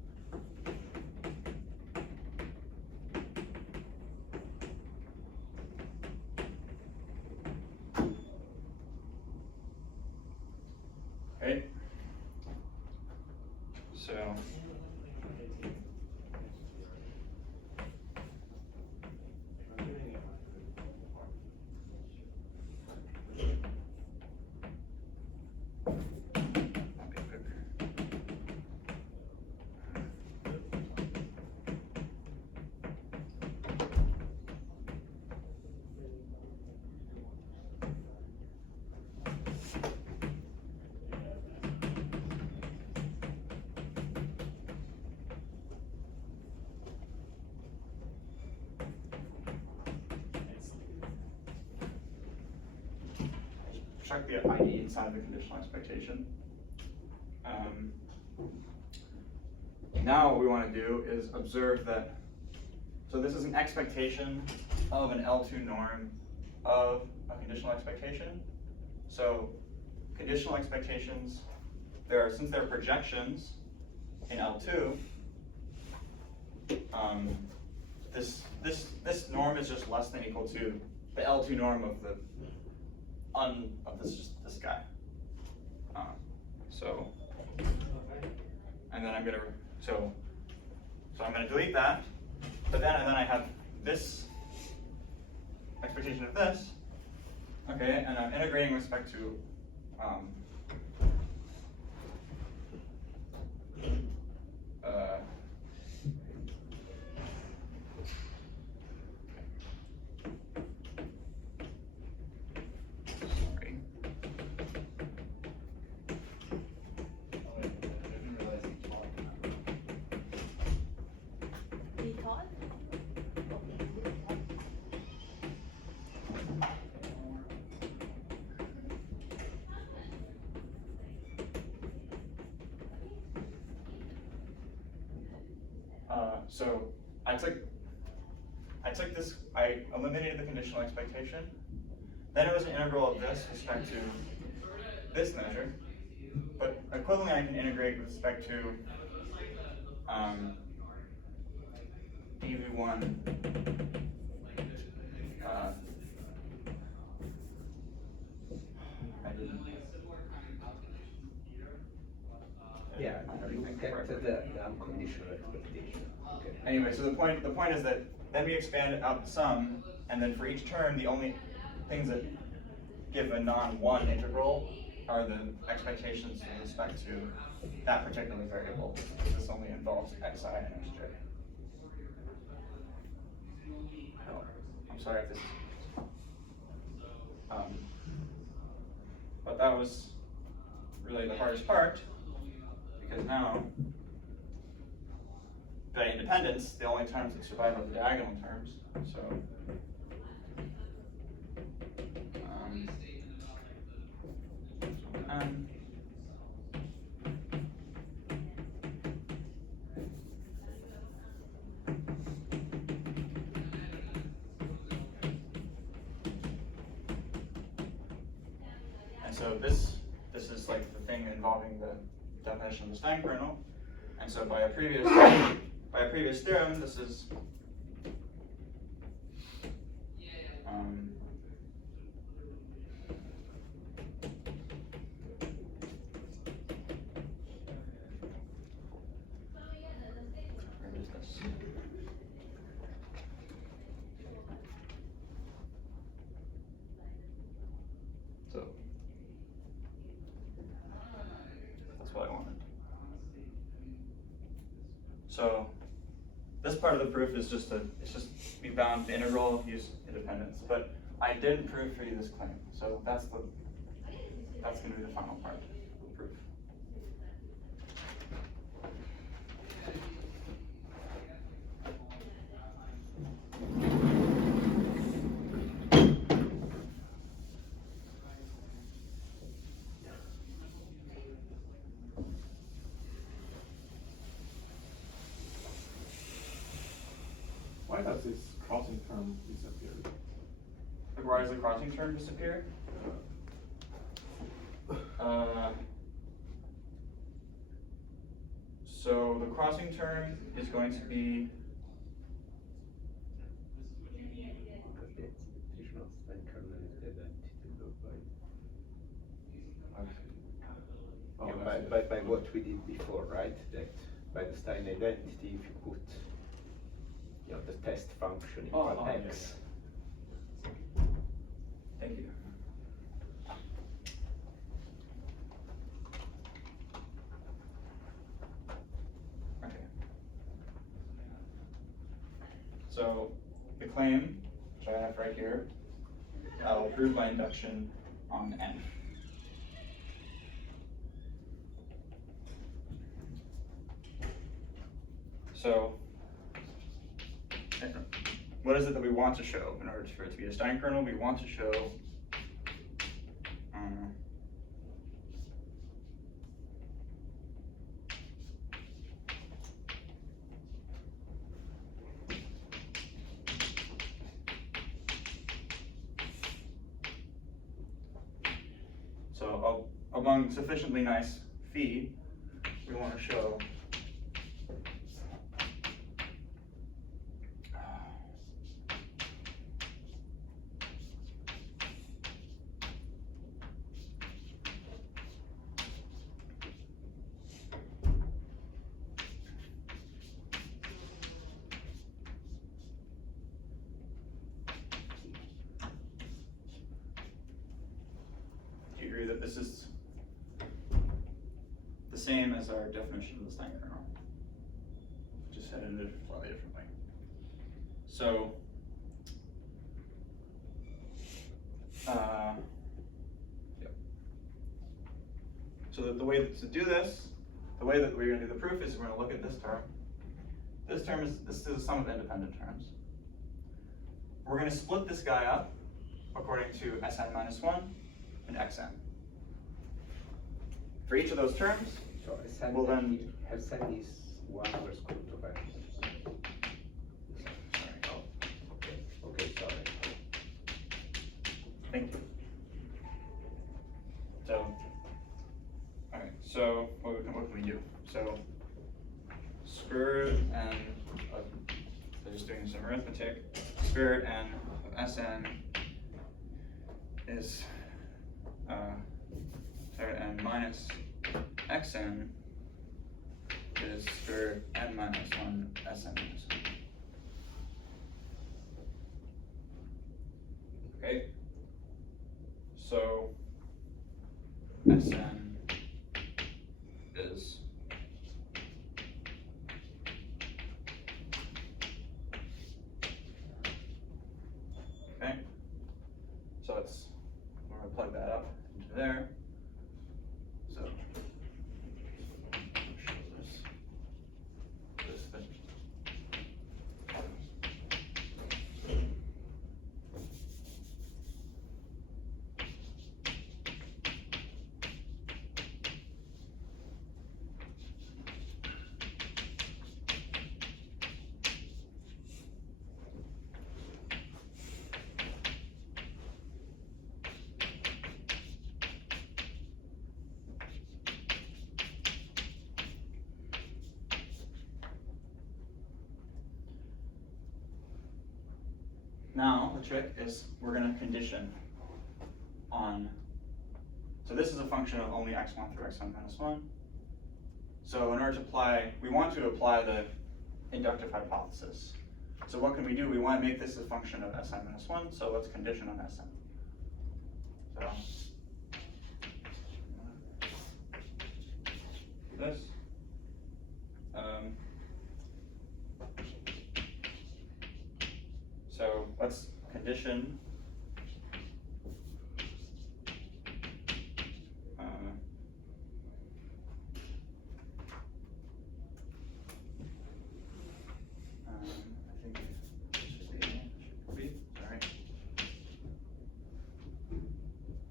Okay. So check the ID inside the conditional expectation. Now what we want to do is observe that So this is an expectation of an L2 norm of a conditional expectation. So conditional expectations, since they're projections in L2, this norm is just less than equal to the L2 norm of this guy. And then I'm gonna delete that, and then I have this expectation of this, okay, and I'm integrating with respect to so I took this, I eliminated the conditional expectation. Then it was an integral of this with respect to this measure. But equivalently, I can integrate with respect to EV1. Yeah, you get the unconditional expectation. Okay. Anyway, so the point is that then we expand out the sum, and then for each term, the only things that give a non-1 integral are the expectations with respect to that particular variable. This only involves xi and xj. Oh, I'm sorry if this is but that was really the hardest part, because now, by independence, the only terms that survive are the diagonal terms. So, and so this is like the thing involving the definition of the Stein kernel. And so by a previous theorem, this is where is this? So that's what I wanted. So this part of the proof is just we bound the integral, use independence, but I didn't prove for you this claim. So that's gonna be the final part of the proof. Why does this crossing term disappear? Why does the crossing term disappear? So the crossing term is going to be Because the expectation of Stein kernel is the identity of Oh, by what we did before, right? That by the Stein identity, if you put the test function equal x. Thank you. Okay. So the claim, which I have right here, I'll prove by induction on n. So what is it that we want to show in order for it to be a Stein kernel? We want to show along sufficiently nice phi, we want to show do you agree that this is the same as our definition of the Stein kernel? Just said it in a slightly different way. So, yep. So the way to do this, the way that we're going to do the proof is we're going to look at this term. This is the sum of independent terms. We're going to split this guy up according to Sn minus 1 and Xn. For each of those terms, So Sn well then, Sn is 1 over square root of x. sorry, Okay, sorry. thank you. So, alright, so what can we do? So, square root n of, so just doing some arithmetic, square root n of Sn is square root n minus Xn is square root n minus 1 Sn minus 1. Okay, so Sn is okay. So we're gonna plug that up into there. So show this thing. Now, the trick is we're going to condition on, so this is a function of only x1 through x1 minus 1. So in order to apply, we want to apply the inductive hypothesis. So what can we do? We want to make this a function of Sn minus 1, so let's condition on Sn. So, do this. So let's condition I think this should be, sorry.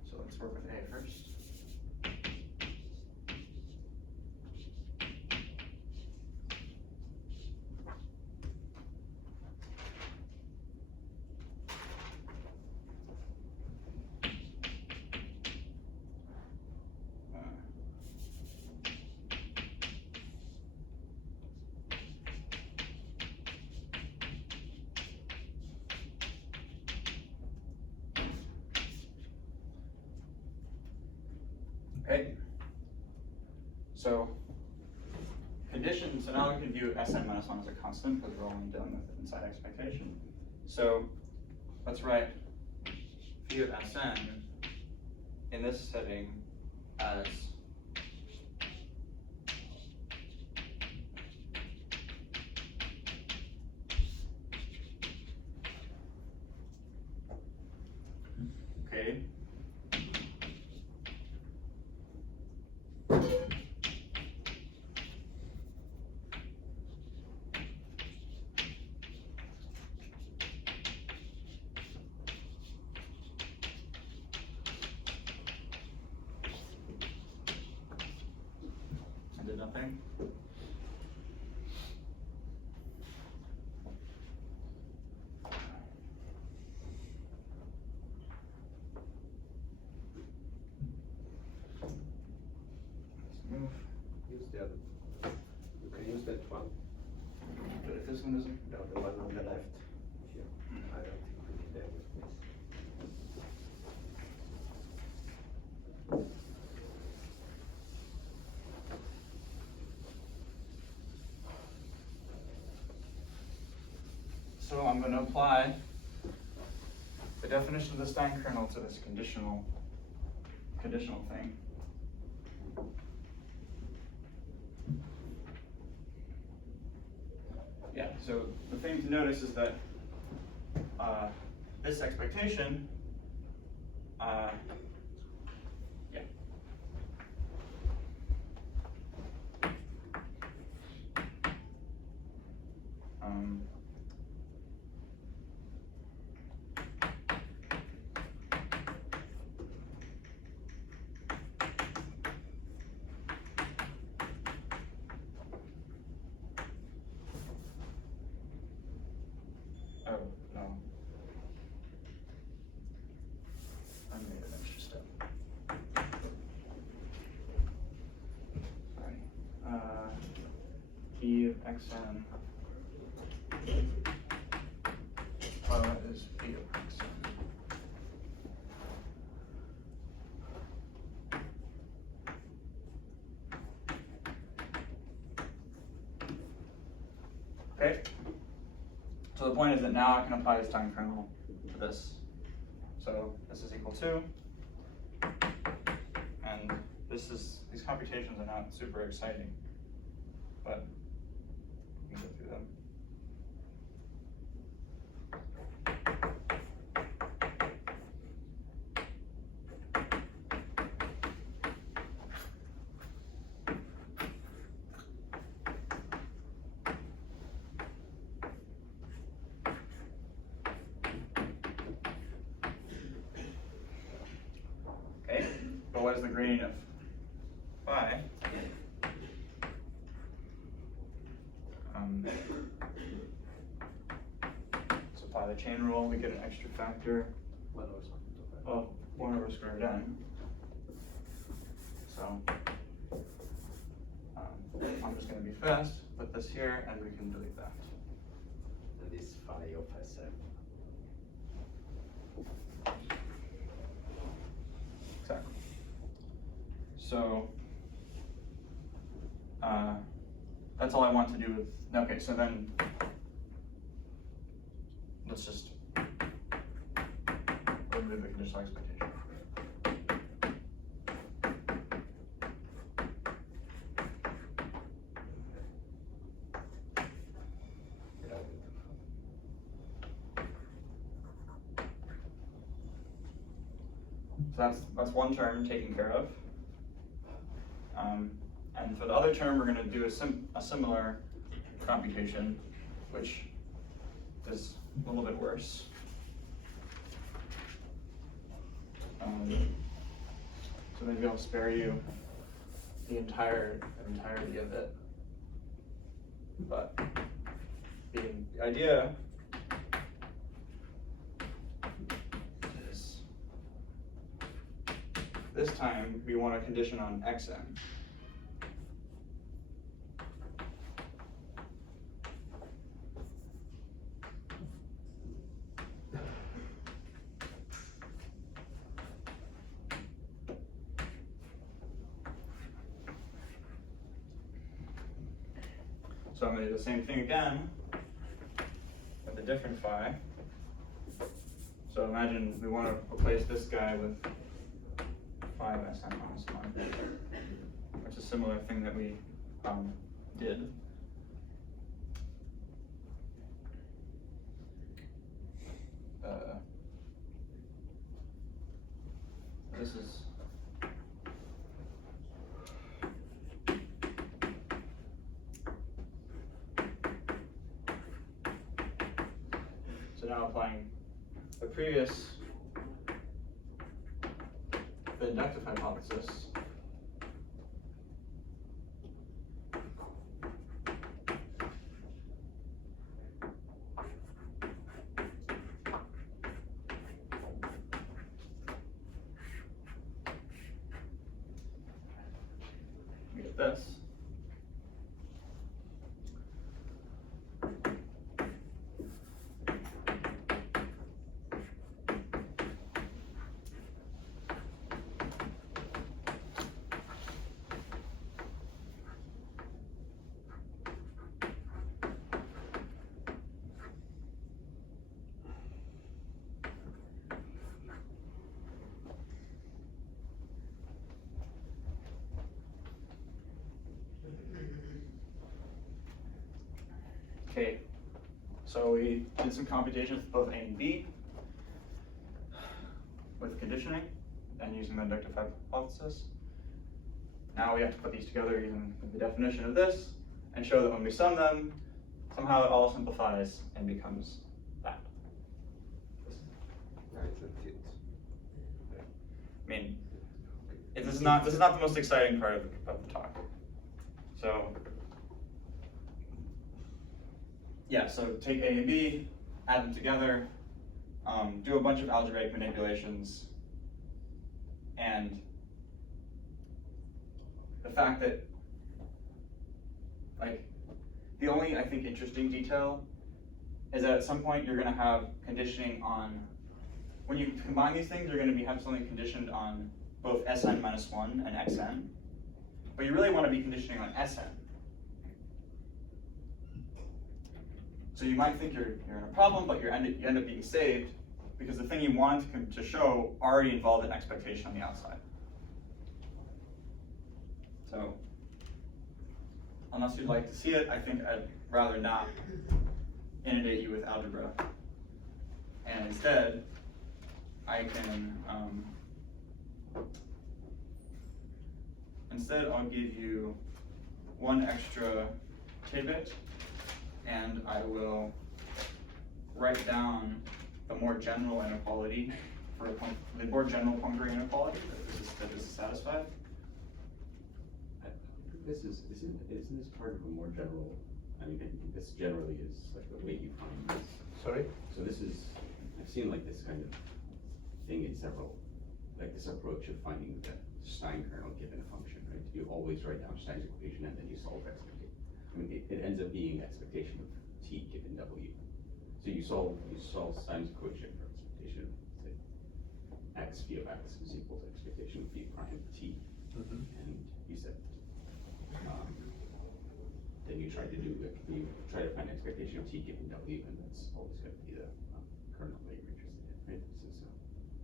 So let's work with A first. Okay, so condition, so now we can view Sn minus 1 as a constant because we're only dealing with inside expectation. So let's write phi of Sn in this setting as okay. I did nothing. So I'm going to apply the definition of the Stein kernel to this conditional thing. Yeah, so the thing to notice is that this expectation, yeah. Oh, no. I made an extra step. Sorry. P of xn is P of xn. Okay. So the point is that now I can apply the Stein kernel to this. So this is equal to, and these computations are not super exciting, but we can go through them. Okay, but what is the gradient of phi? So apply the chain rule, we get an extra factor of 1 over square root n. So I'm just going to be fast, put this here, and we can delete that. And this phi of Sm. Exactly. So that's all I want to do with, okay, so then let's just remove the conditional expectation. So that's one term taken care of. And for the other term, we're going to do a similar computation, which is a little bit worse. So maybe I'll spare you the entirety of it. But the idea is this time we want a condition on xn. So I'm going to do the same thing again with a different phi. So imagine we want to replace this guy with phi of Sn minus 1, which is a similar thing that we did. This is so now applying the previous, the inductive hypothesis. We get this. K. So we did some computations with both A and B with conditioning and using the inductive hypothesis. Now we have to put these together using the definition of this and show that when we sum them, somehow it all simplifies and becomes that. I mean, this is not the most exciting part of the talk. So yeah, so take A and B, add them together, do a bunch of algebraic manipulations, and the fact that, like, the only, I think, interesting detail is that at some point you're going to have conditioning on, when you combine these things, you're going to have something conditioned on both Sn minus 1 and Xn, but you really want to be conditioning on Sn. So you might think you're in a problem, but you end up being saved because the thing you wanted to show already involved an expectation on the outside. So unless you'd like to see it, I think I'd rather not inundate you with algebra. And instead, I can, I'll give you one extra tidbit, and I will write down the more general inequality for the more general puncturing inequality that this is satisfied. Isn't this part of a more general, I mean, this generally is like the way you find this. Sorry? So this is, I've seen like this kind of thing in several, like this approach of finding the Stein kernel given a function, right? You always write down Stein's equation and then you solve expectation. I mean, it ends up being expectation of t given w. So you solve Stein's equation for expectation of, say, x phi of x is equal to expectation of phi prime t, and you said, then you try to find expectation of t given w, and that's always going to be the kernel that you're interested in, right? So.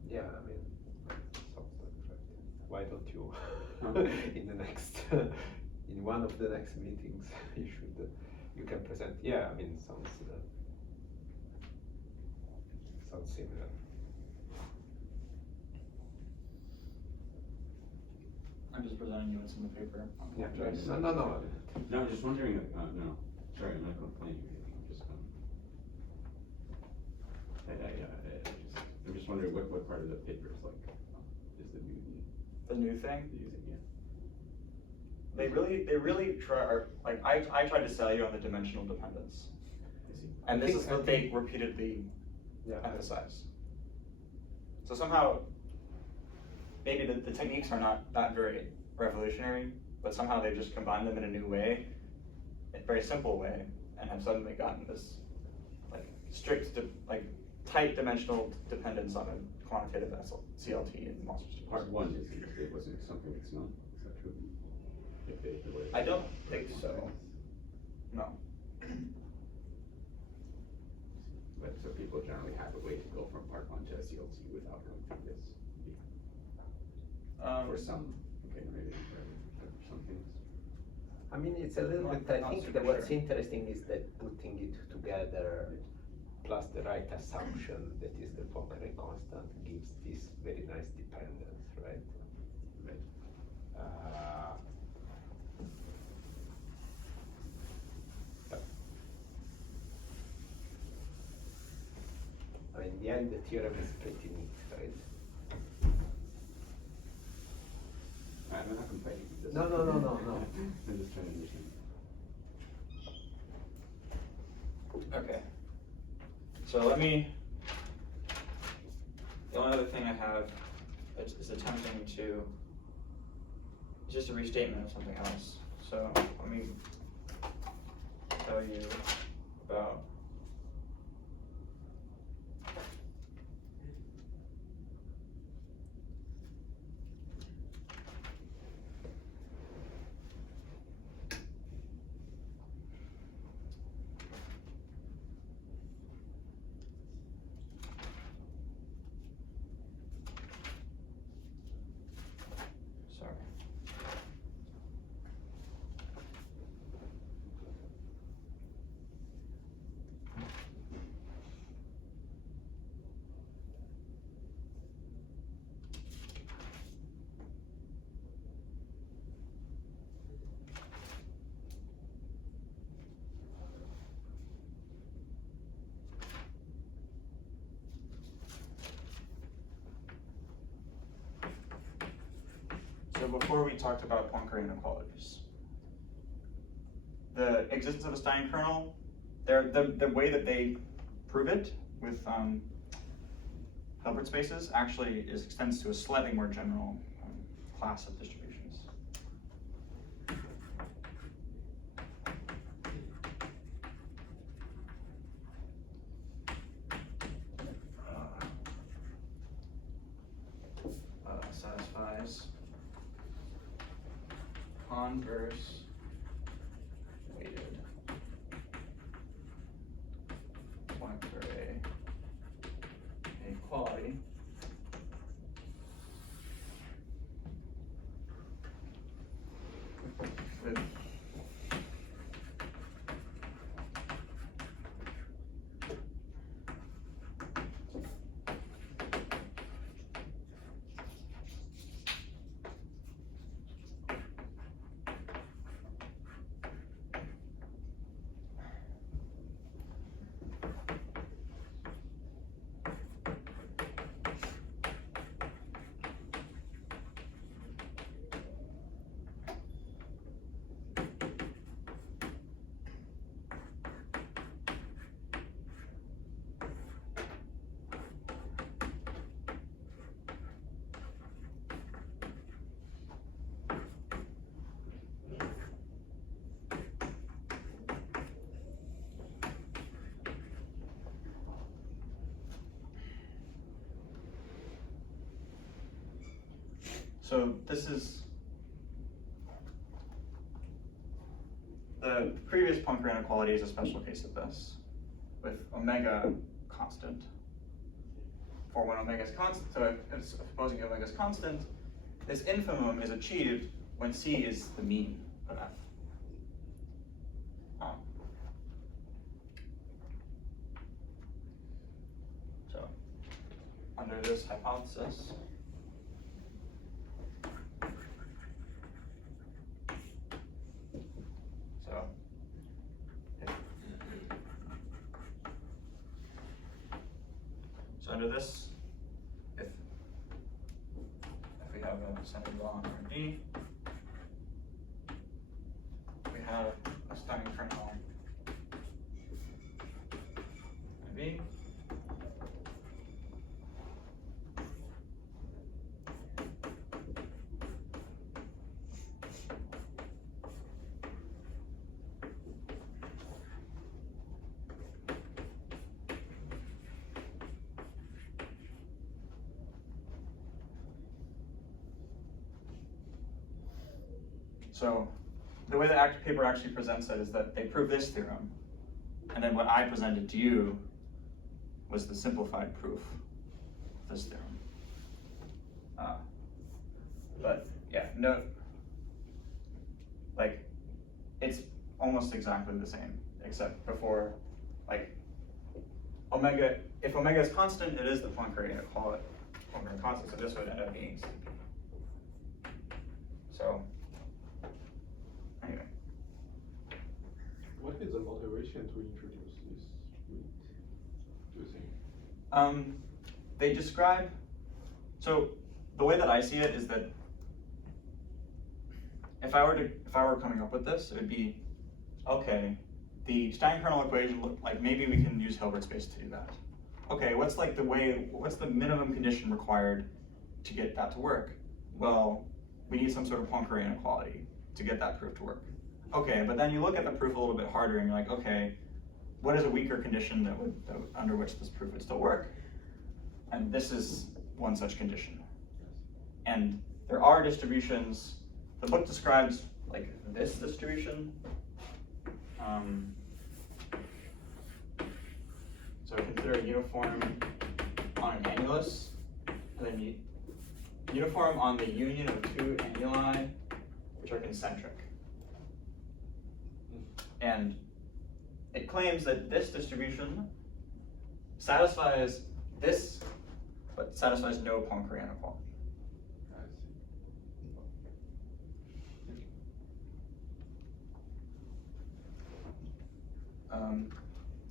Yeah, I mean, sounds like right. Why don't you, in the next, in one of the next meetings, you can present. Yeah, I mean, sounds similar. I'm just presenting you what's in the paper. Yeah, no. No, I'm just wondering, no, sorry, I'm not complaining or anything, I'm just, I'm just wondering what part of the paper is like, is the The new thing? new thing, yeah. They really try, like, I tried to sell you on the dimensional dependence. I see. And this is what they repeatedly emphasize. So somehow, maybe the techniques are not that very revolutionary, but somehow they just combine them in a new way, a very simple way, and have suddenly gotten this like strict, tight dimensional dependence on a quantitative CLT in monster statistics. Part one is, it wasn't something that's not, is that true? If the way I don't think so. No. But so people generally have a way to go from part one to a CLT without going through this. For some, okay, maybe for some things. I mean, it's a little Not- bit, I not think super that what's sure. interesting is that putting it together plus the right assumption that is the Poincare constant gives this very nice dependence, right? Right. I mean, in the end, the theorem is pretty neat, right? I'm not complaining. No. I'm just trying to understand. Okay. So the only other thing I have is attempting to, it's just a restatement of something else. So let me tell you about before we talked about Poincare inequalities. The existence of a Stein kernel, the way that they prove it with Hilbert spaces actually extends to a slightly more general class of distributions. Satisfies converse weighted Poincare inequality with So this is the previous Poincare inequality is a special case of this, with omega constant. For when omega is constant, so if supposing omega is constant, this infimum is achieved when C is the mean of F. So under this hypothesis, so under this, if we have a centered law on RD, we have a Stein kernel IV. So the way the paper actually presents it is that they prove this theorem, and then what I presented to you was the simplified proof of this theorem. But yeah, no, like it's almost exactly the same, except before, like omega, if omega is constant, it is the Poincare inequality, Poincare constant, so this would end up being CP. So anyway. What is the motivation to introduce this weight, do you think? They describe, so the way that I see it is that if I were coming up with this, it would be, okay, the Stein kernel equation, like maybe we can use Hilbert space to do that. Okay, what's the minimum condition required to get that to work? Well, we need some sort of Poincare inequality to get that proof to work. Okay, but then you look at the proof a little bit harder and you're like, okay, what is a weaker condition under which this proof would still work? And this is one such condition. And there are distributions, the book describes like this distribution. So consider a uniform on an annulus, and then uniform on the union of two annuli, which are concentric. And it claims that this distribution satisfies this, but satisfies no Poincare inequality.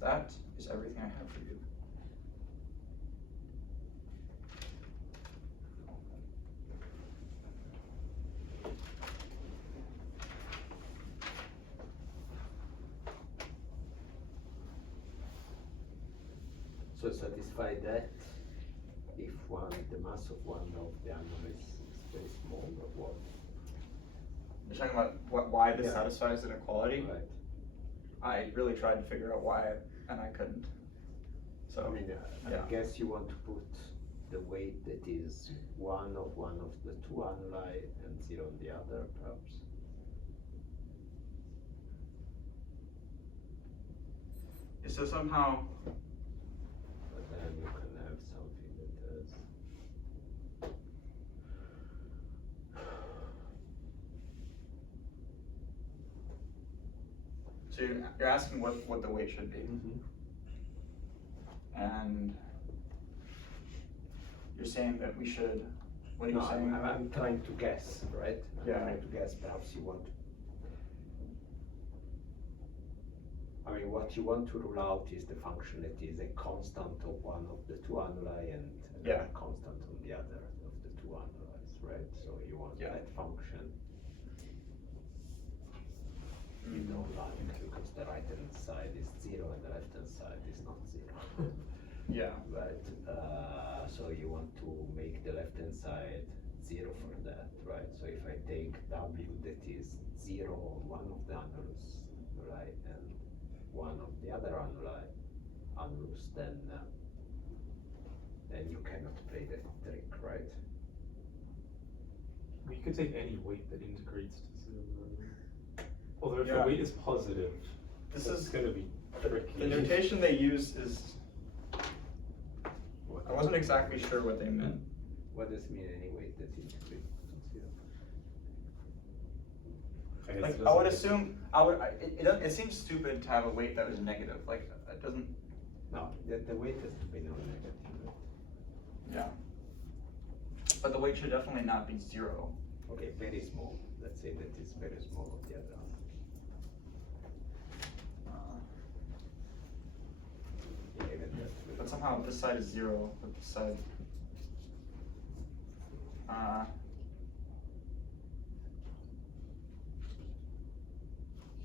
That is everything I have for you. So satisfy that if the mass of one of the animal is very small or what? You're talking about why this Yeah. satisfies inequality? Right. I really tried to figure out why, and I couldn't. So, I mean, yeah. I guess you want to put the weight that is one of the two annuli and 0 on the other, perhaps. So somehow, But then you can have something that has. so you're asking what the weight should be. And you're saying that we should, what are you No, saying? I'm trying to guess, right? Yeah. I'm trying to guess, perhaps you want. I mean, what you want to rule out is the function that is a constant of one of the two annuli and Yeah. a constant on the other of the two annuli, right? So you want Yeah. that function. You don't like because the right hand side is 0 and the left hand side is not 0. Yeah. Right, so you want to make the left hand side 0 for that, right? So if I take W that is 0 on one of the annulus, right, and one of the other annulus, then you cannot play that trick, right? You could take any weight that integrates to 0. Although if Yeah. the weight is positive, This that's is gonna be tricky. the notation they use is, I wasn't exactly sure what they meant. What does it mean anyway that integrates to 0? I guess Like, it I would doesn't- assume, it seems stupid to have a weight that was negative, like, it doesn't, No, the weight has to be non-negative. yeah. But the weight should definitely not be 0. Okay, very small. Let's say that it's very small of the other. Yeah, even that. But somehow this side is 0, but this side,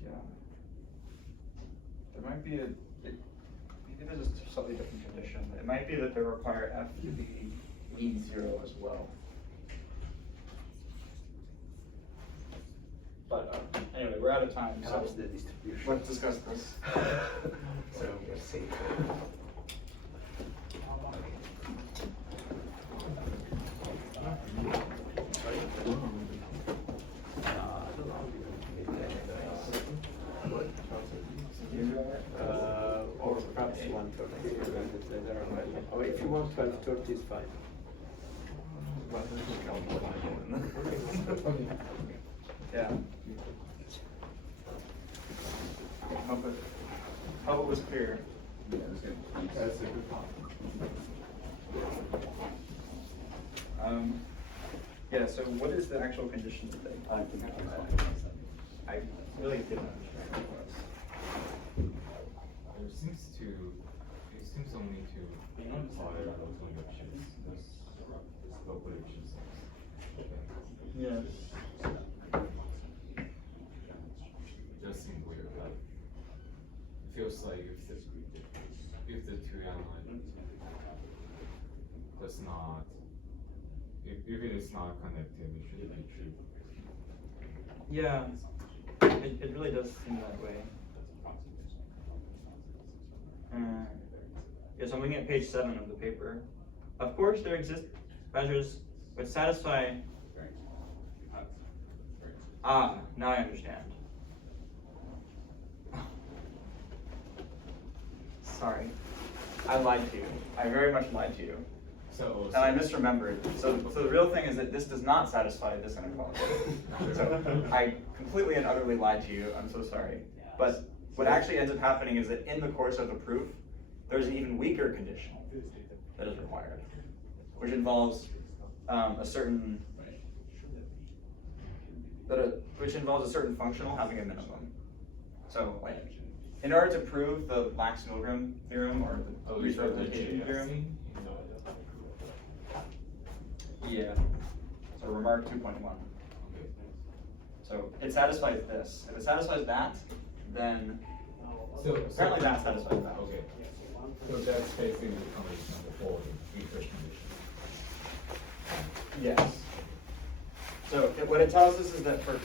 yeah. There might be maybe there's a slightly different condition. It might be that they require F to be mean 0 as well. But anyway, we're out of time, so Perhaps the distribution. let's discuss this. So we'll see. Or perhaps 130. Or if you want 1230 is fine. Yeah. Hope it was clear. That's a good point. Yeah, so what is the actual condition today? I really didn't understand what it was. It seems only to apply those conditions, those calculations. Yeah. Just seem weird, like, it feels like if the two analytes does not, if it is not connected, it should be true. Yeah, it really does seem that way. Yeah, so I'm looking at page 7 of the paper. Of course, there exist measures which satisfy. Ah, now I understand. Sorry, I lied to you. I very much lied to you. So, And I misremembered. So the real thing is that this does not satisfy this inequality. So I completely and utterly lied to you. I'm so sorry. But what actually ends up happening is that in the course of the proof, there's an even weaker condition that is required, which involves a certain functional having a minimum. So like, in order to prove the Lax-Milgram theorem or the representation theorem. Yeah. So remark 2.1. So it satisfies this. If it satisfies that, then so apparently that satisfies that. Okay. So that's basically the combination of the four refresh conditions. Yes. So what it tells us is that there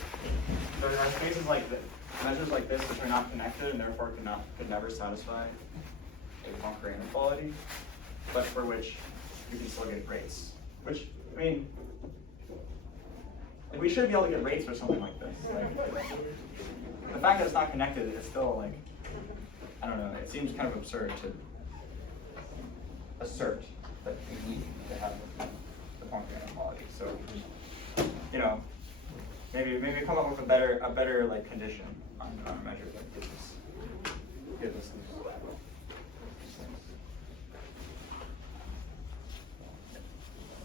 are spaces like that, measures like this which are not connected and therefore could never satisfy a Poincare inequality, but for which you can still get rates. Which, I mean, like we should be able to get rates for something like this. Like, the fact that it's not connected is still like, I don't know, it seems kind of absurd to assert that we need to have the Poincare inequality. So, you know, maybe come up with a better like condition on a measure that gives us these things.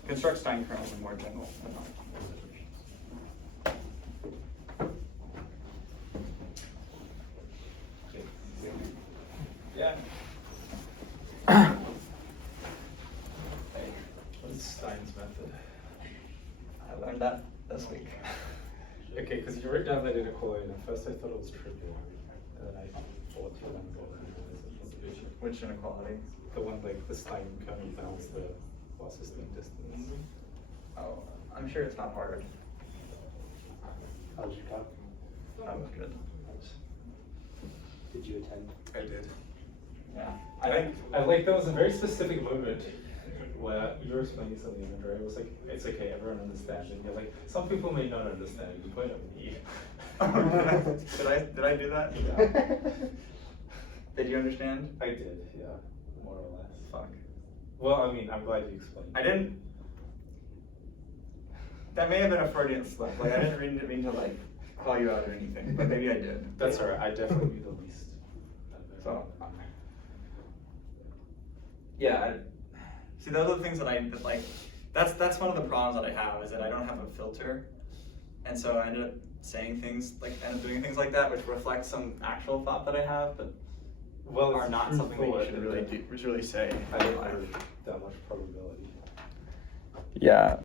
Construct Stein kernels in more general. Yeah. What's Stein's method? I learned that this week. Okay, because you wrote down that inequality, and at first I thought it was trivial, and then I thought you went Which inequality? the one like the Stein kernel bounds the losses link distance. Oh, I'm sure it's not hard. How did you talk? That was good. Did you attend? I did. Yeah. I think I like there was a very specific moment where you were explaining something and I was like, it's okay, everyone understands. And you're like, some people may not understand. You point at me. Did I do that? Yeah. Did you understand? I did, yeah, more or less. Fuck. Well, I mean, I'm glad you explained. I didn't. That may have been a Freudian slip. Like I didn't mean to like call you out or anything, but maybe I did. That's alright. I definitely be the least. So. Yeah. See, those are the things that like. That's one of the problems that I have is that I don't have a filter, and so I ended up saying things like doing things like that, which reflect some actual thought that I have, but well, are not something that you should really say. I don't have that much probability. Yeah.